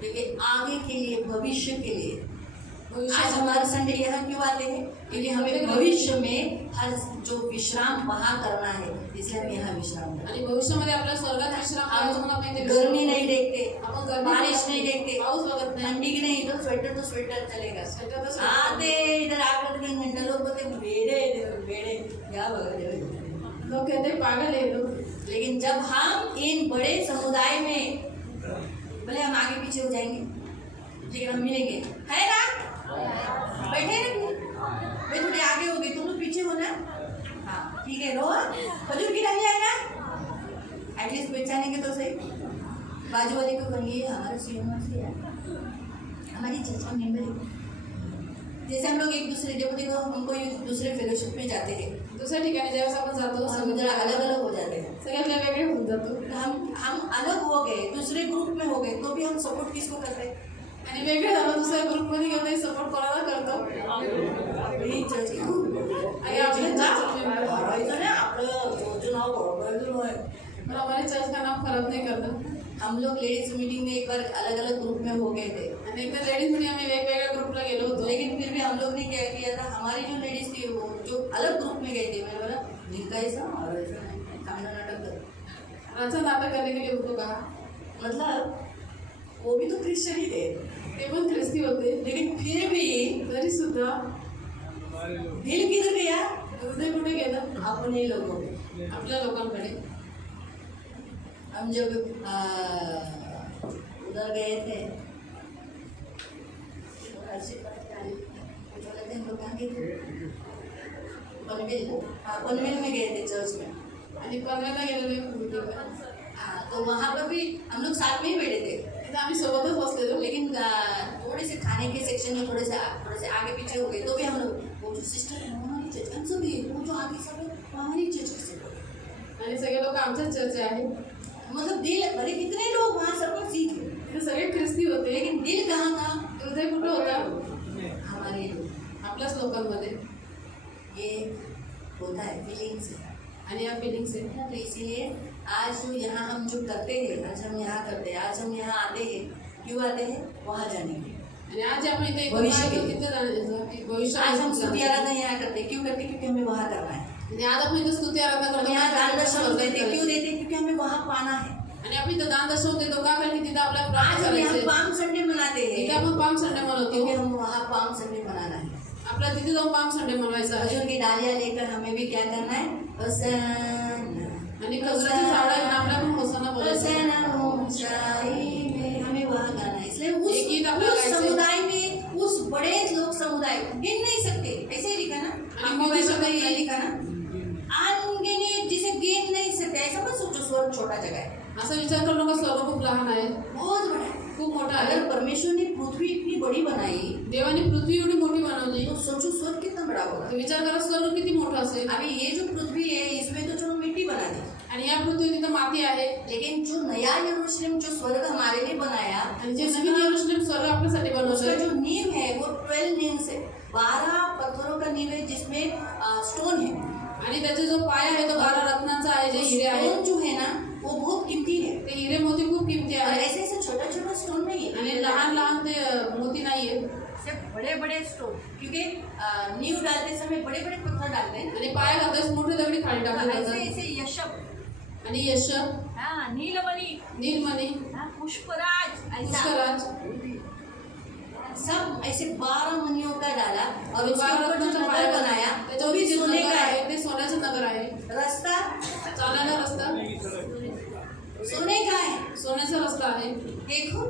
क्योंकि आगे के लिए, भविष्य के लिए। आज हमारे संडे यहाँ क्यों आते हैं? क्योंकि हमें भविष्य में हर जो विश्राम वहाँ करना है, इसलिए हम यहाँ विश्राम करते आणि भविष्यामध्ये आपल्या स्वर्गात विश्राम करायचं म्हणून आपण हैं। इथे गर्मी नहीं देखते, आपण गर्मी बारिश नहीं देखते, पाऊस बघत नाही, ठंडी की नहीं तो स्वेटर चलेगा। स्वेटर तो स्वेटर। आते इधर आकर 3 घंटे लोग बोलते बेड़े क्या बगैर। लोग कहते पागल है लोग। लेकिन जब हम इन बड़े समुदाय में, भले हम आगे पीछे हो जाएंगे लेकिन हम मिलेंगे, है ना? बैठे ना, मैं थोड़े आगे हो गई, तुम लोग पीछे हो ना, हाँ ठीक है। रो खजूर की डालियाँ है ना, एटलीस्ट पहचाने के तो सही। बाजू वाले को कहिए हमारे सीएम से है, हमारी चर्च का मेंबर है। जैसे हम लोग एक दूसरे देखो हम कोई दूसरे फेलोशिप में जाते हैं, दुसऱ्या ठिकाणी ज्यावेळेस आपण जातो हम जरा अलग अलग हो जाते हैं। सगळ्यातले वेगळे होऊन जातो हम अलग हो गए, दूसरे ग्रुप में हो गए, तो भी हम सपोर्ट किसको करते हैं? आणि वेगळे झालो दुसऱ्या ग्रुपमध्ये गेलो तरी सपोर्ट कोणाला करतो? यही चर्च की ग्रुप आणि आपल्या चर्च करायचं ना, आपलं जो नाव बरोबर आहे। पण हमारे चर्च का नाम खराब नहीं करता। हम लोग लेडीज मीटिंग में एक बार अलग अलग ग्रुप में हो गए थे, आणि एकदा लेडीज मध्ये आम्ही वेगवेगळ्या ग्रुपला गेलो होतो। लेकिन फिर भी हम लोग ने क्या किया था, हमारी जो लेडीज थी वो जो अलग ग्रुप में गई थी, मैंने बोला जिनका ऐसा और ऐसा नहीं, खाना नाटक करो। अच्छा नाटक करने के लिए उनको कहा, मतलब वो भी तो क्रिश्चियन ही थे, ते पण ख्रिस्ती होते, लेकिन फिर भी तरी सुद्धा दिल किधर गया? हृदय कुठे गेलं? अपने लोगों में। आपल्या लोकांकडे। हम जब उधर गए थे, हम लोग कहाँ गए थे? पनवेल, हाँ पनवेल में गए थे चर्च में। आणि पनवेलला गेलेलो हाँ तो वहाँ पर भी हम लोग साथ में ही बैठे थे, तिथं आम्ही सोबतच बसलेलो। लेकिन थोड़े से खाने के सेक्शन में थोड़े से आगे पीछे हो गए, तो भी हम लोग वो जो सिस्टर है हमारी चर्च, हम सब वो जो आगे सब है हमारी चर्च के सब, आणि सगळे लोक आमच्याच चर्च आहे। मतलब दिल भले कितने लोग वहाँ सब सीख, तिथे सगळे ख्रिस्ती होते, लेकिन दिल कहाँ था? हृदय कुठे होता? हमारे लोग। आपल्याच लोकांमध्ये। ये होता है फीलिंग्स, आणि या फिलिंग्स आहे। तो इसीलिए आज जो यहाँ हम जो करते हैं, आज हम यहाँ करते हैं, आज हम यहाँ आते हैं, क्यों आते हैं? वहाँ जाने के लिए। आणि आज आपण इथे एकत्र भविष्य आलो, के- तिथे जाण्याचं भविष्य। आज हम स्तुति आराधना यहाँ करते हैं, क्यों करते हैं? क्योंकि हमें वहाँ करना है। आणि आज आपण इथे स्तुती आराधना हम करतो, यहाँ दान दशम करतो। देते, क्यों देते? क्योंकि हमें वहाँ पाना है। आणि आपण इथं दान दर्शवते तो का कारण की तिथं आपल्याला आज प्रार्थना हम यहाँ करायचंय. पाम संडे मनाते तिथे हैं आपण पाम संडे क्योंकि मनवतो. हम वहाँ पाम संडे मनाना है. आपल्याला तिथे जाऊन पाम संडे मनवायचा आहे. खजूर की डालियाँ लेकर हमें भी क्या करना है? होसाना, आणि खजुराची झाडं घेऊन आपल्याला पण होसाना बोलायचं. होसाना ऊंचाई में, हमें वहाँ गाना है. इसलिए एक गीत आपल्याला उस गायचंय. समुदाय में, उस बड़े लोग समुदाय गिन नहीं सकते, ऐसे ही लिखा ना. आणि आपको मोदी बाइबल में ये समुदाय लिखा ना, अनगिनत जिसे गिन नहीं सकते. ऐसा मत सोचो स्वर्ग छोटा जगह है, असा विचार करू नका स्वर्ग खूप लहान आहे, बहुत बड़ा है. खूप मोठा आहे. अगर परमेश्वर ने पृथ्वी इतनी बड़ी बनाई देवाने पृथ्वी एवढी मोठी बनवली तो सोचो स्वर्ग कितना बड़ा होगा. तर विचार करा स्वर्ग किती मोठं असेल. अभी ये जो पृथ्वी है इसमें तो चलो मिट्टी बना दी, आणि या पृथ्वी तिथं माती आहे. लेकिन जो नया यरूशलेम जो स्वर्ग हमारे लिए बनाया आणि जे नवीन यरूशलेम स्वर्ग आपल्यासाठी उसका बनवलं जो नींव है वो 12 नीव्स है, 12 पत्थरों का नींव है जिसमें स्टोन है. आणि त्याचा जो पाया आहे तो 12 रत्नांचा आहे, जे हिरे आहेत. स्टोन जो है ना वो बहुत कीमती है, ते हिरे मोती खूप किमती और आहे. ऐसे ऐसे छोटा छोटा स्टोन नहीं है, आणि लहान लहान ते मोती नाहीये. सिर्फ बड़े बड़े स्टोन, क्योंकि नींव डालते समय बड़े बड़े पत्थर डालते हैं. आणि पाया घालताच मोठे दगडी खाली टाकले ऐसे जातात. ऐसे यशब, आणि यश, हाँ नीलमणि, नीलमणी, हाँ पुष्पराज, ऐसा पुष्कराज, सब ऐसे 12 मणियों का डाला और उसके 12 ऊपर जो रत्नाचा नगर पाया बनाया तो त्याच्यावर भी जे सोने नगर का है. आहे ते सोन्याचं नगर आहे. रास्ता चालायला रस्ता सोने का है. सोन्याचा रस्ता आहे. देखो,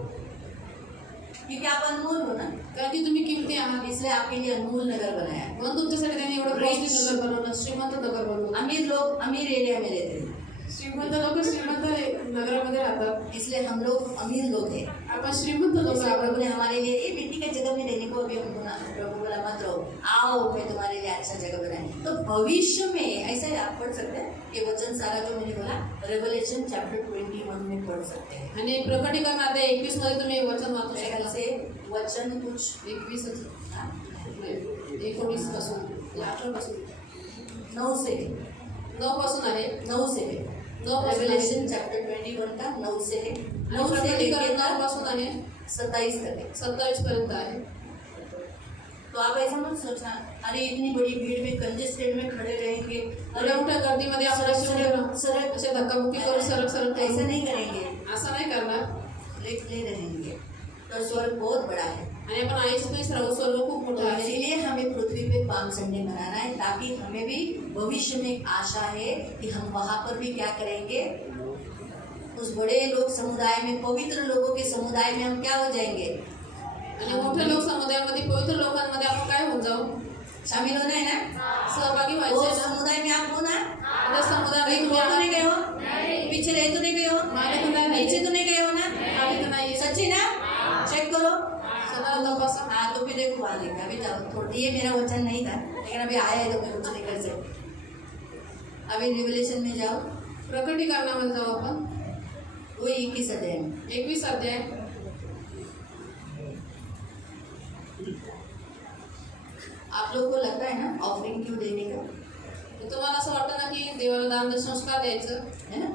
क्योंकि आप अनमोल हो ना, कारण की तुम्ही किमती आहात. इसलिए आपके लिए अनमोल नगर बनाया. म्हणून तुमच्यासाठी त्यांनी एवढं कॉस्टली नगर बनवलं, श्रीमंत नगर बनवलं. अमीर लोग अमीर एरिया में रहते हैं, श्रीमंत लोक श्रीमंत नगरामध्ये राहतात. इसलिए हम लोग अमीर लोग हैं. आपण श्रीमंत लोक इसलिए प्रभु आहोत. ने हमारे लिए ये मिट्टी का जगह में रहने को अभी हमको ना, प्रभु बोला मत रहो, आओ मैं तुम्हारे लिए अच्छा जगह बनाए. तो भविष्य में ऐसा ही आप पढ़ सकते हैं, ये वचन सारा जो मैंने बोला रेवलेशन चैप्टर 21 में पढ़ सकते हैं. आणि प्रकटीकरण आता 21 मध्ये तुम्ही वचन वाचू मेरे ख्याल शकाल. से वचन कुछ 21 हाँ, 19 पासून 18 पासून 9 से 9 पासून आहे. 9 से है. 9 पासून आहे. रेवलेशन चैप्टर 21 का 9 से है. 9 आणि से प्रकटीकरण लेकर 9 पासून आहे 27 तक है. 27 पर्यंत आहे. तो आप ऐसा मत सोचना अरे इतनी बड़ी भीड़ में कंजेस्टेड में खड़े रहेंगे, एवढ्या मोठ्या गर्दीमध्ये आपण सरक असे धक्काबुक्की करून सरक सरक ऐसा करू नहीं करेंगे, असं नाही करणार. लेटले रहेंगे. तो स्वर्ग बहुत बड़ा है. आणि आपण आईचं काही स्वर्ग खूप तो मोठा आहे. इसीलिए हमें पृथ्वी पे पाम संडे मनाना है, ताकि हमें भी भविष्य में एक आशा है कि हम वहाँ पर भी क्या करेंगे, उस बड़े लोग समुदाय में, पवित्र लोगों के समुदाय में हम क्या हो जाएंगे, आणि मोठ्या लोक समुदायामध्ये पवित्र लोकांमध्ये आपण काय होऊन जाऊ, शामिल होना है ना. सहभागी वो व्हायचे ना. समुदाय में आप हो ना, त्या समुदायामध्ये कहीं तुम्ही तो नहीं आहात. गए हो, पीछे रह तो नहीं गए हो, मागे तो नाही नीचे तो नहीं गए हो ना, मागे तर नाही. सच्ची ना, चेक करो. सदा तपासा. हाँ तो फिर देखो वहाँ लिखा, अभी जाओ थोड़ा, ये मेरा वचन नहीं था लेकिन अभी आया है तो मैं कुछ नहीं कर सकती. अभी रिवलेशन में जाओ, प्रकटीकरणामध्ये जाऊ आपण. वो 21 अध्याय में. 21 अध्याय. आप लोग को लगता है ना ऑफरिंग क्यों देने का, तर तुम्हाला असं वाटतं ना की देवाला दान संस्कार द्यायचं, है ना.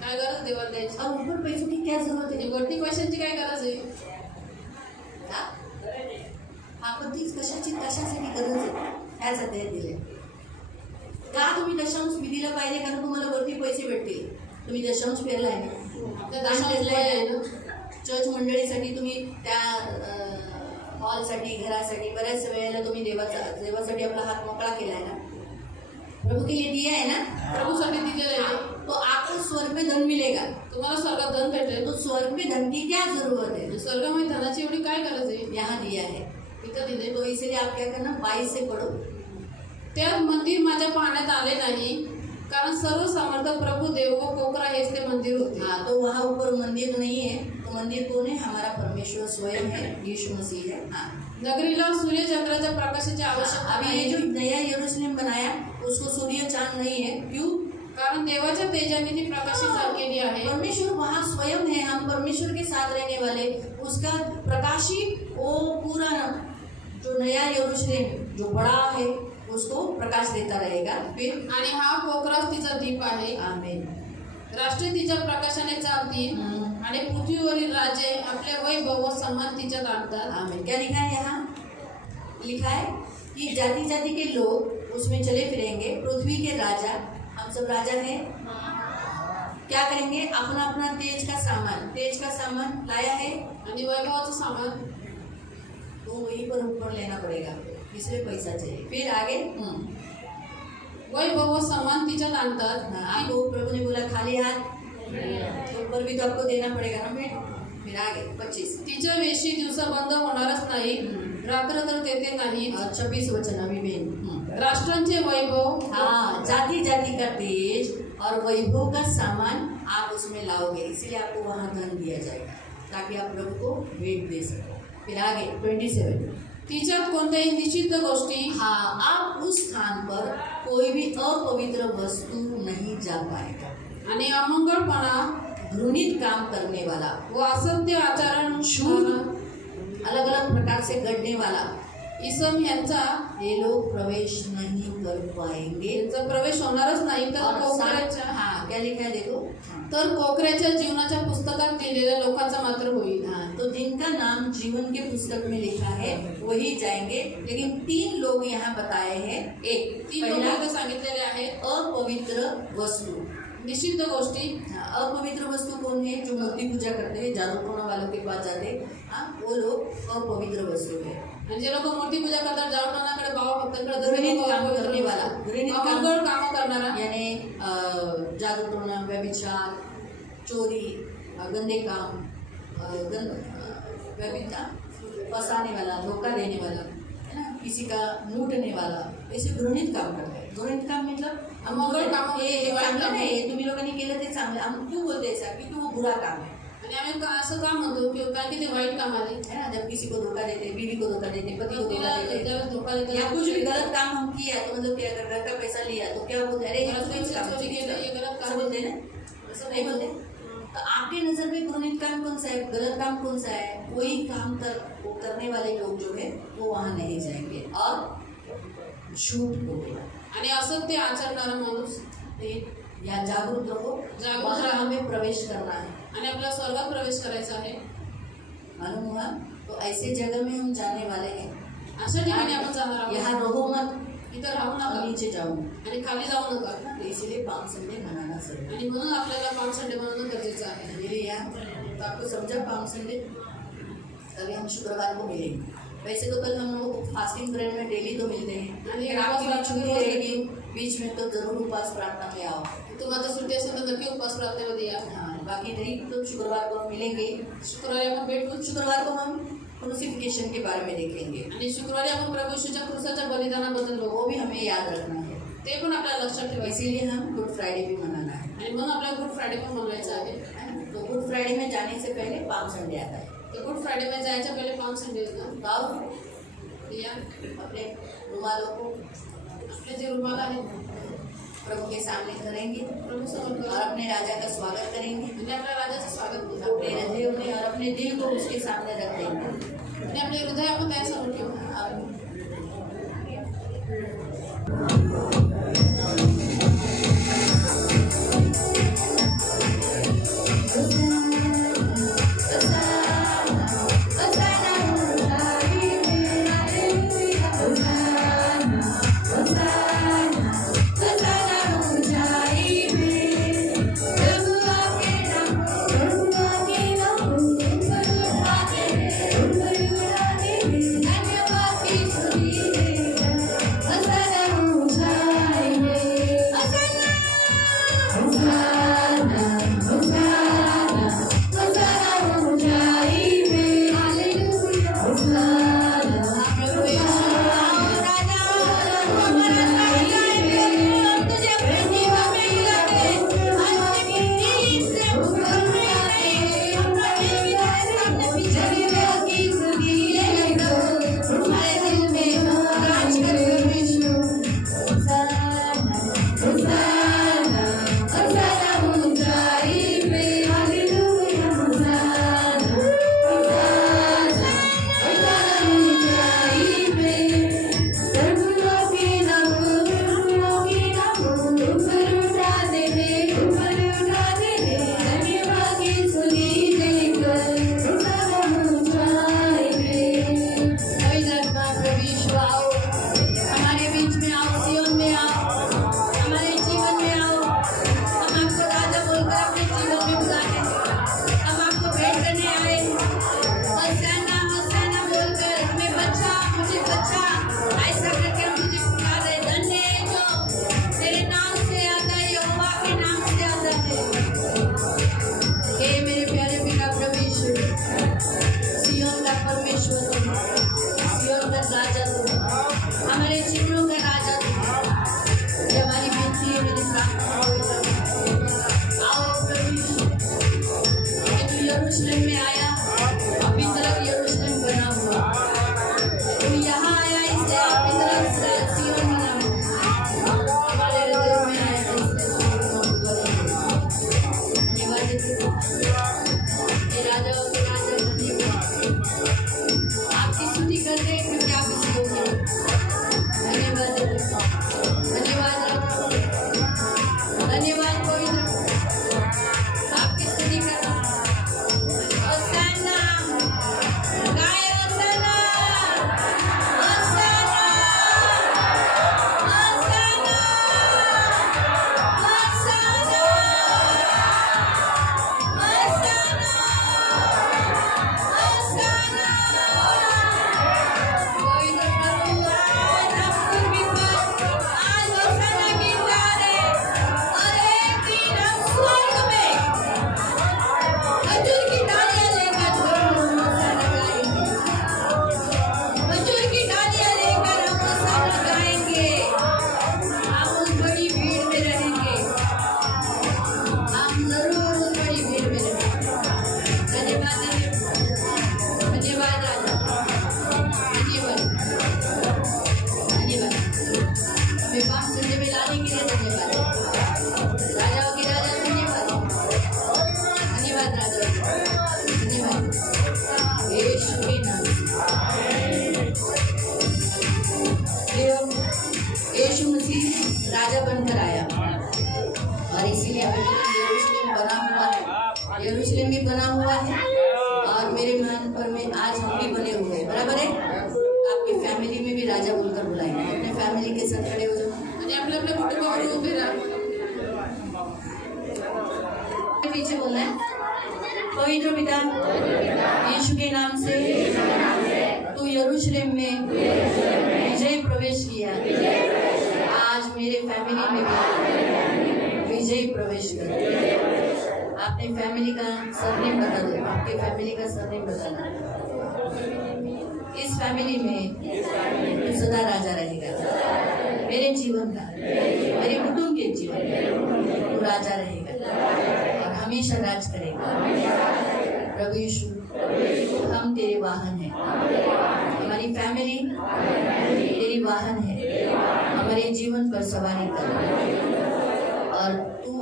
काय गरज देवाला द्यायची, और ऊपर पैसों की क्या जरूरत आणि है. वरती पैशांची काय गरज आहे. हा? आपत्ती कशासाठी गरज आहे ह्याच अध्यायात दिले. का तुम्ही दशांश विधीला पाहिजे, कारण तुम्हाला वरती पैसे भेटतील. तुम्ही दशांश पेरलाय ना, आपल्या दान दशांश पेरलंय आहे ना. ना. चर्च मंडळीसाठी तुम्ही त्या हॉलसाठी, घरासाठी बऱ्याच वेळेला तुम्ही देवासाठी आपला हात मोकळा केलाय ना, प्रभु के लिए दिया है ना. प्रभूसाठी दिलेलं आहे. तो आपको स्वर्ग में धन मिलेगा. तुम्हाला स्वर्गात धन भेटेल. तो स्वर्ग में धन की क्या जरूरत है, स्वर्गामध्ये धनाची एवढी काय गरज आहे, यहाँ दिया है. इथं दिले. तो इसलिए आप क्या करना, 22 से पढ़ो. त्यात मंदिर माझ्या पाहण्यात आले नाही, कारण सर्व समर्थ प्रभु देव व कोकरा हेच ते मंदिर होते. हाँ तो वहाँ ऊपर मंदिर नहीं है, तो मंदिर कौन है, हमारा परमेश्वर स्वयं है, यीशु मसीह है. हाँ नगरीला सूर्य चंद्राच्या प्रकाशाची आवश्यकता अभी ये नाही, जो नया यरूशलेम बनाया उसको सूर्य चांद नहीं है. क्यों, कारण देवाच्या तेजाने ती प्रकाशित केली आहे. परमेश्वर वहाँ स्वयं है, हम परमेश्वर के साथ रहने वाले. उसका प्रकाशी वो पूरा जो नया यरूशलेम जो बड़ा है उसको प्रकाश देता रहेगा. फिर आणि हा कोकराच तिचा दीप आहे. आमेन. राष्ट्रे तिच्या प्रकाशाने चालतील आणि पृथ्वीवरील राज्ये आपले वैभव व सन्मान तिच्यात आणतात. आमीन. क्या लिखा है यहाँ, लिखा है कि जाति जाति के लोग उसमें चले फिरेंगे. पृथ्वी के राजा, हम सब राजा हैं. क्या करेंगे, अपना अपना तेज का सामान लाया है आणि वैभवाचं सामान तो वहीं पर ऊपर लेना पड़ेगा, इसलिए पैसा चाहिए। फिर आगे वैभव व सामान तिच्यात आणतात आपको प्रभु ने बोला खाली हाथ, तो ऊपर भी तो आपको देना पड़ेगा ना। फिर आगे 25 तिच्या वेशी दिवसा बंद होणारच नाही, रात्र तर तेथे नाही। 26 वचन अभी बेन। राष्ट्रांचे वैभव, हाँ, जाति जाति का तेज और वैभव का सामान आप उसमें लाओगे, इसीलिए आपको वहाँ धन दिया जाएगा ताकि आप प्रभु को भेंट दे सको। फिर आगे 27 तिच्यात कोणत्याही निषिद्ध गोष्टी, हाँ, आप उस स्थान पर कोई भी अपवित्र वस्तु नहीं जा पाएगा। आणि अमंगळपणा, घृणित काम करने वाला, व असत्य आचरण, शूर, अलग अलग प्रकार से गढ़ने वाला, इसम यांचा ये लोग प्रवेश नहीं कर पाएंगे। यांचा प्रवेश होणारच नाही। तर और कोकऱ्याच्या हाँ, क्या लिखा है देखो, तर कोकऱ्याच्या जीवनाच्या पुस्तकात लिहिलेल्या लोकांचा मात्र होईल। हाँ, तो जिनका नाम जीवन के पुस्तक में लिखा है वही जाएंगे। लेकिन 3 लोग यहाँ बताए हैं। एक, 3 लोक पहला इथे सांगितलेले आहेत। अपवित्र वस्तु। निषिद्ध गोष्टी, अपवित्र वस्तु कौन है? जो मूर्ति पूजा करते हैं, जादू टोना वालों के पास जाते हैं, हाँ, वो लोग अपवित्र वस्तु है। आणि जे लोक मूर्ती पूजा करतात, जावटोनाकडे, बाबा भक्तांकडे, घृणित काम करने वाला, अमंगळ काम करणारा, यानी जादू टोना, व्यभिचार, चोरी, गंदे काम, फंसाने वाला, धोखा देने वाला, है ना, किसी का लूटने वाला, ऐसे घृणित काम करते हैं। घृणित काम मतलब अमंगळ काम, हे चांगलं नाही, तुम्ही लोकांनी केलं ते चांगलं, हम क्यों बोलते हैं ऐसा, क्योंकि वो बुरा काम है आणि आम्ही असं काम म्हणतो की कारण की ते वाईट काम आहे। है ना। जब किसी को धोखा देते, बीवी को धोखा देते, पति को धोखा देते, ज्यावेळेस धोका देतात, या कुछ भी गलत काम हम किया तो मतलब क्या, अगर घर का पैसा लिया तो क्या बोलते हैं, अरे चोरी केलं, ये गलत काम बोलते हैं ना, ऐसा नहीं बोलते। तो आपकी नजर में घृणित काम कौन सा है, गलत काम कौन सा है, वही काम वो करने वाले लोग जो है वो वहाँ नहीं जाएंगे। और झूठ बोलेगा आणि असत्य आचरणारा माणूस, या जागरूक रहो, जागरूक वहाँ रहा, हमें प्रवेश करना है, आणि आपल्याला स्वर्गात प्रवेश करायचा आहे। मालूम हुआ? तो ऐसे जगह में हम जाने वाले हैं। अशा ठिकाणी आपण जाणार आहोत। यहाँ रहो मत, इथं राहू और नका नीचे जाओ, आणि खाली जाऊ नका। तो इसलिए पाम संडे मनाना जरूरी आणि म्हणून आपल्याला पाम संडे बनवणं गरजेचं आहे। है। मेरे यहाँ तो आपको समझा पाम संडे, अभी हम शुक्रवार को मिलेंगे। वैसे तो कल हम लोगों को फास्टिंग प्रेयर में डेली तो मिलते हैं, लेकिन आपकी भी छुट्टी रहेगी बीच में तो जरूर उपवास प्रार्थना में आओ। तुम्हाला सुट्टी असेल तर नक्की उपवास प्रार्थनेमध्ये या। हाँ, बाकी नहीं तो शुक्रवार को हम मिलेंगे। शुक्रवारी आपण भेटू। शुक्रवार को हम क्रूसिफिकेशन के बारे में देखेंगे, आणि शुक्रवारी आपण प्रभु येशूच्या क्रूसाच्या बलिदानाबद्दल बघू। वो भी हमें याद रखना है, ते पण आपल्याला लक्षात ठेवायचं। इसीलिए हम गुड फ्राइडे भी मनाना है। आणि म्हणून आपल्याला गुड फ्रायडे पण मनवायचं आहे। तो गुड फ्राइडे में जाने से पहले पाम संडे आता है। तर गुड फ्रायडे में जायच्या पहिले पाम संडे होतं। तो आओ या अपने रुमालों को आपले जे रुमाल आहेत प्रभु के सामने धरेंगे प्रभु समोर और करू अपने राजा का स्वागत करेंगे, आणि आपल्या राजाचं स्वागत करू। अपने हृदय में और अपने दिल को उसके सामने रख देंगे। आणि आपले हृदय आपण त्यासमोर ठेवू। अब आपल्या कुटुंबावर उभे राहा. पीछे बोलना है. पवित्र पिता यीशु के नाम से तू यरूशलेम में विजय प्रवेश किया. आज मेरे फैमिली में भी विजय प्रवेश कर. अपने फैमिली का सरनेम बता दो. आपके फैमिली का सरनेम बताना. इस फैमिली में तू सदा राजा रहेगा. मेरे जीवन का, मेरे कुटुंब के जीवन का तू राजा रहेगा और हमेशा राज करेगा. प्रभु यीशु, हम तेरे वाहन हैं. हमारी फैमिली तेरी वाहन है. हमारे जीवन पर सवारी कर और तू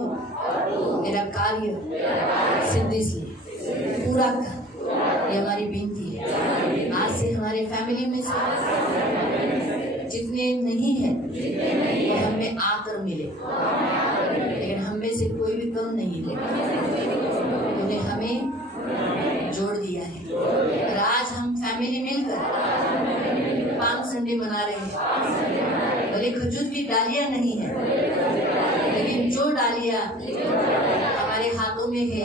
मेरा कार्य सिद्धि से पूरा कर. ये हमारी विनती है. आज से हमारे फैमिली में से जितने नहीं है वो हमें आकर मिले, लेकिन हम में से कोई भी कम नहीं है. तूने हमें जोड़ दिया है और आज हम फैमिली मिलकर पाम संडे मना रहे हैं. भले खजूर की डालियां नहीं है, लेकिन जो डालियां हमारे हाथों में है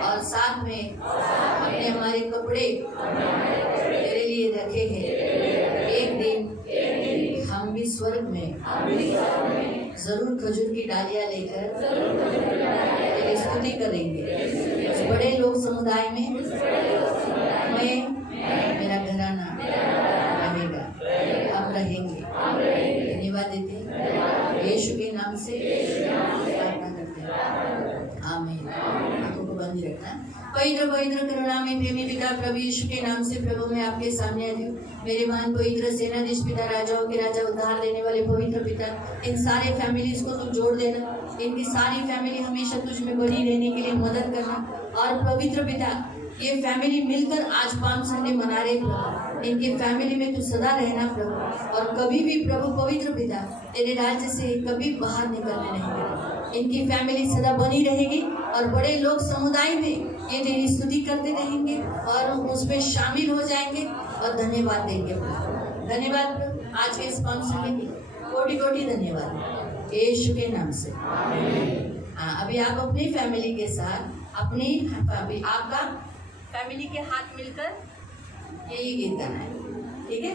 और साथ में हमने हमारे कपड़े तेरे लिए रखे हैं, एक दिन हम भी स्वर्ग में जरूर खजूर की डालियां लेकर तेरी स्तुति करेंगे. उस बड़े लोग समुदाय में मैं, मेरा घराना रहेगा, हम रहेंगे. धन्यवाद देते हैं. यीशु के नाम से प्रार्थना करते हैं. आमीन. आंखों को बंद ही रखना. पवित्र पवित्र करुणा में प्रेमी पिता प्रभु यीशु के नाम से प्रभु मैं आपके सामने आती हूँ. मेरे महान पवित्र सेनाधीश पिता, राजाओं के राजा, उद्धार देने वाले पवित्र पिता, इन सारे फैमिलीज को तू जोड़ देना. इनकी सारी फैमिली हमेशा तुझ में बनी रहने के लिए मदद करना. और पवित्र पिता, ये फैमिली मिलकर आज पाम संडे मना रहे प्रभु. इनकी फैमिली में तू सदा रहना प्रभु, और कभी भी प्रभु पवित्र पिता तेरे राज्य से कभी बाहर निकलने नहीं देना. इनकी फैमिली सदा बनी रहेगी और बड़े लोग समुदाय में ये तेरी स्तुति करते रहेंगे और उसमें शामिल हो जाएंगे और धन्यवाद देंगे. धन्यवाद प्रभु आज के इस पाम संडे के लिए. कोटि कोटि धन्यवाद यीशु के नाम से. हाँ, अभी आप अपनी फैमिली के साथ आपका फैमिली के हाथ मिलकर यही गीत गाना है. ठीक है.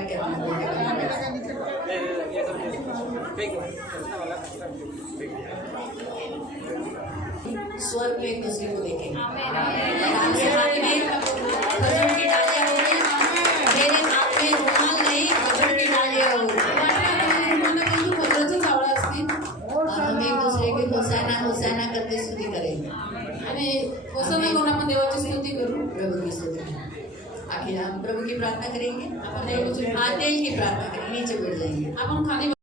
उठा के अपना देने स्वर में एक दूसरे को देखेंगे। तालियां हाथ में, खजूर की डालियां होगी। मेरे हाथ में रुमाल नहीं, खजूर की डालियां होगी। खजूराचं सावळा असतील और हम एक दूसरे की होसाना होसाना करके स्तुति करेंगे। आणि होसाना करून आपण देवाची स्तुती करू। प्रभु की स्तुति करेंगे। आखिर हम प्रभु की प्रार्थना करेंगे। हाथ की प्रार्थना करेंगे, नीचे बैठ जाएंगे। आपण खाली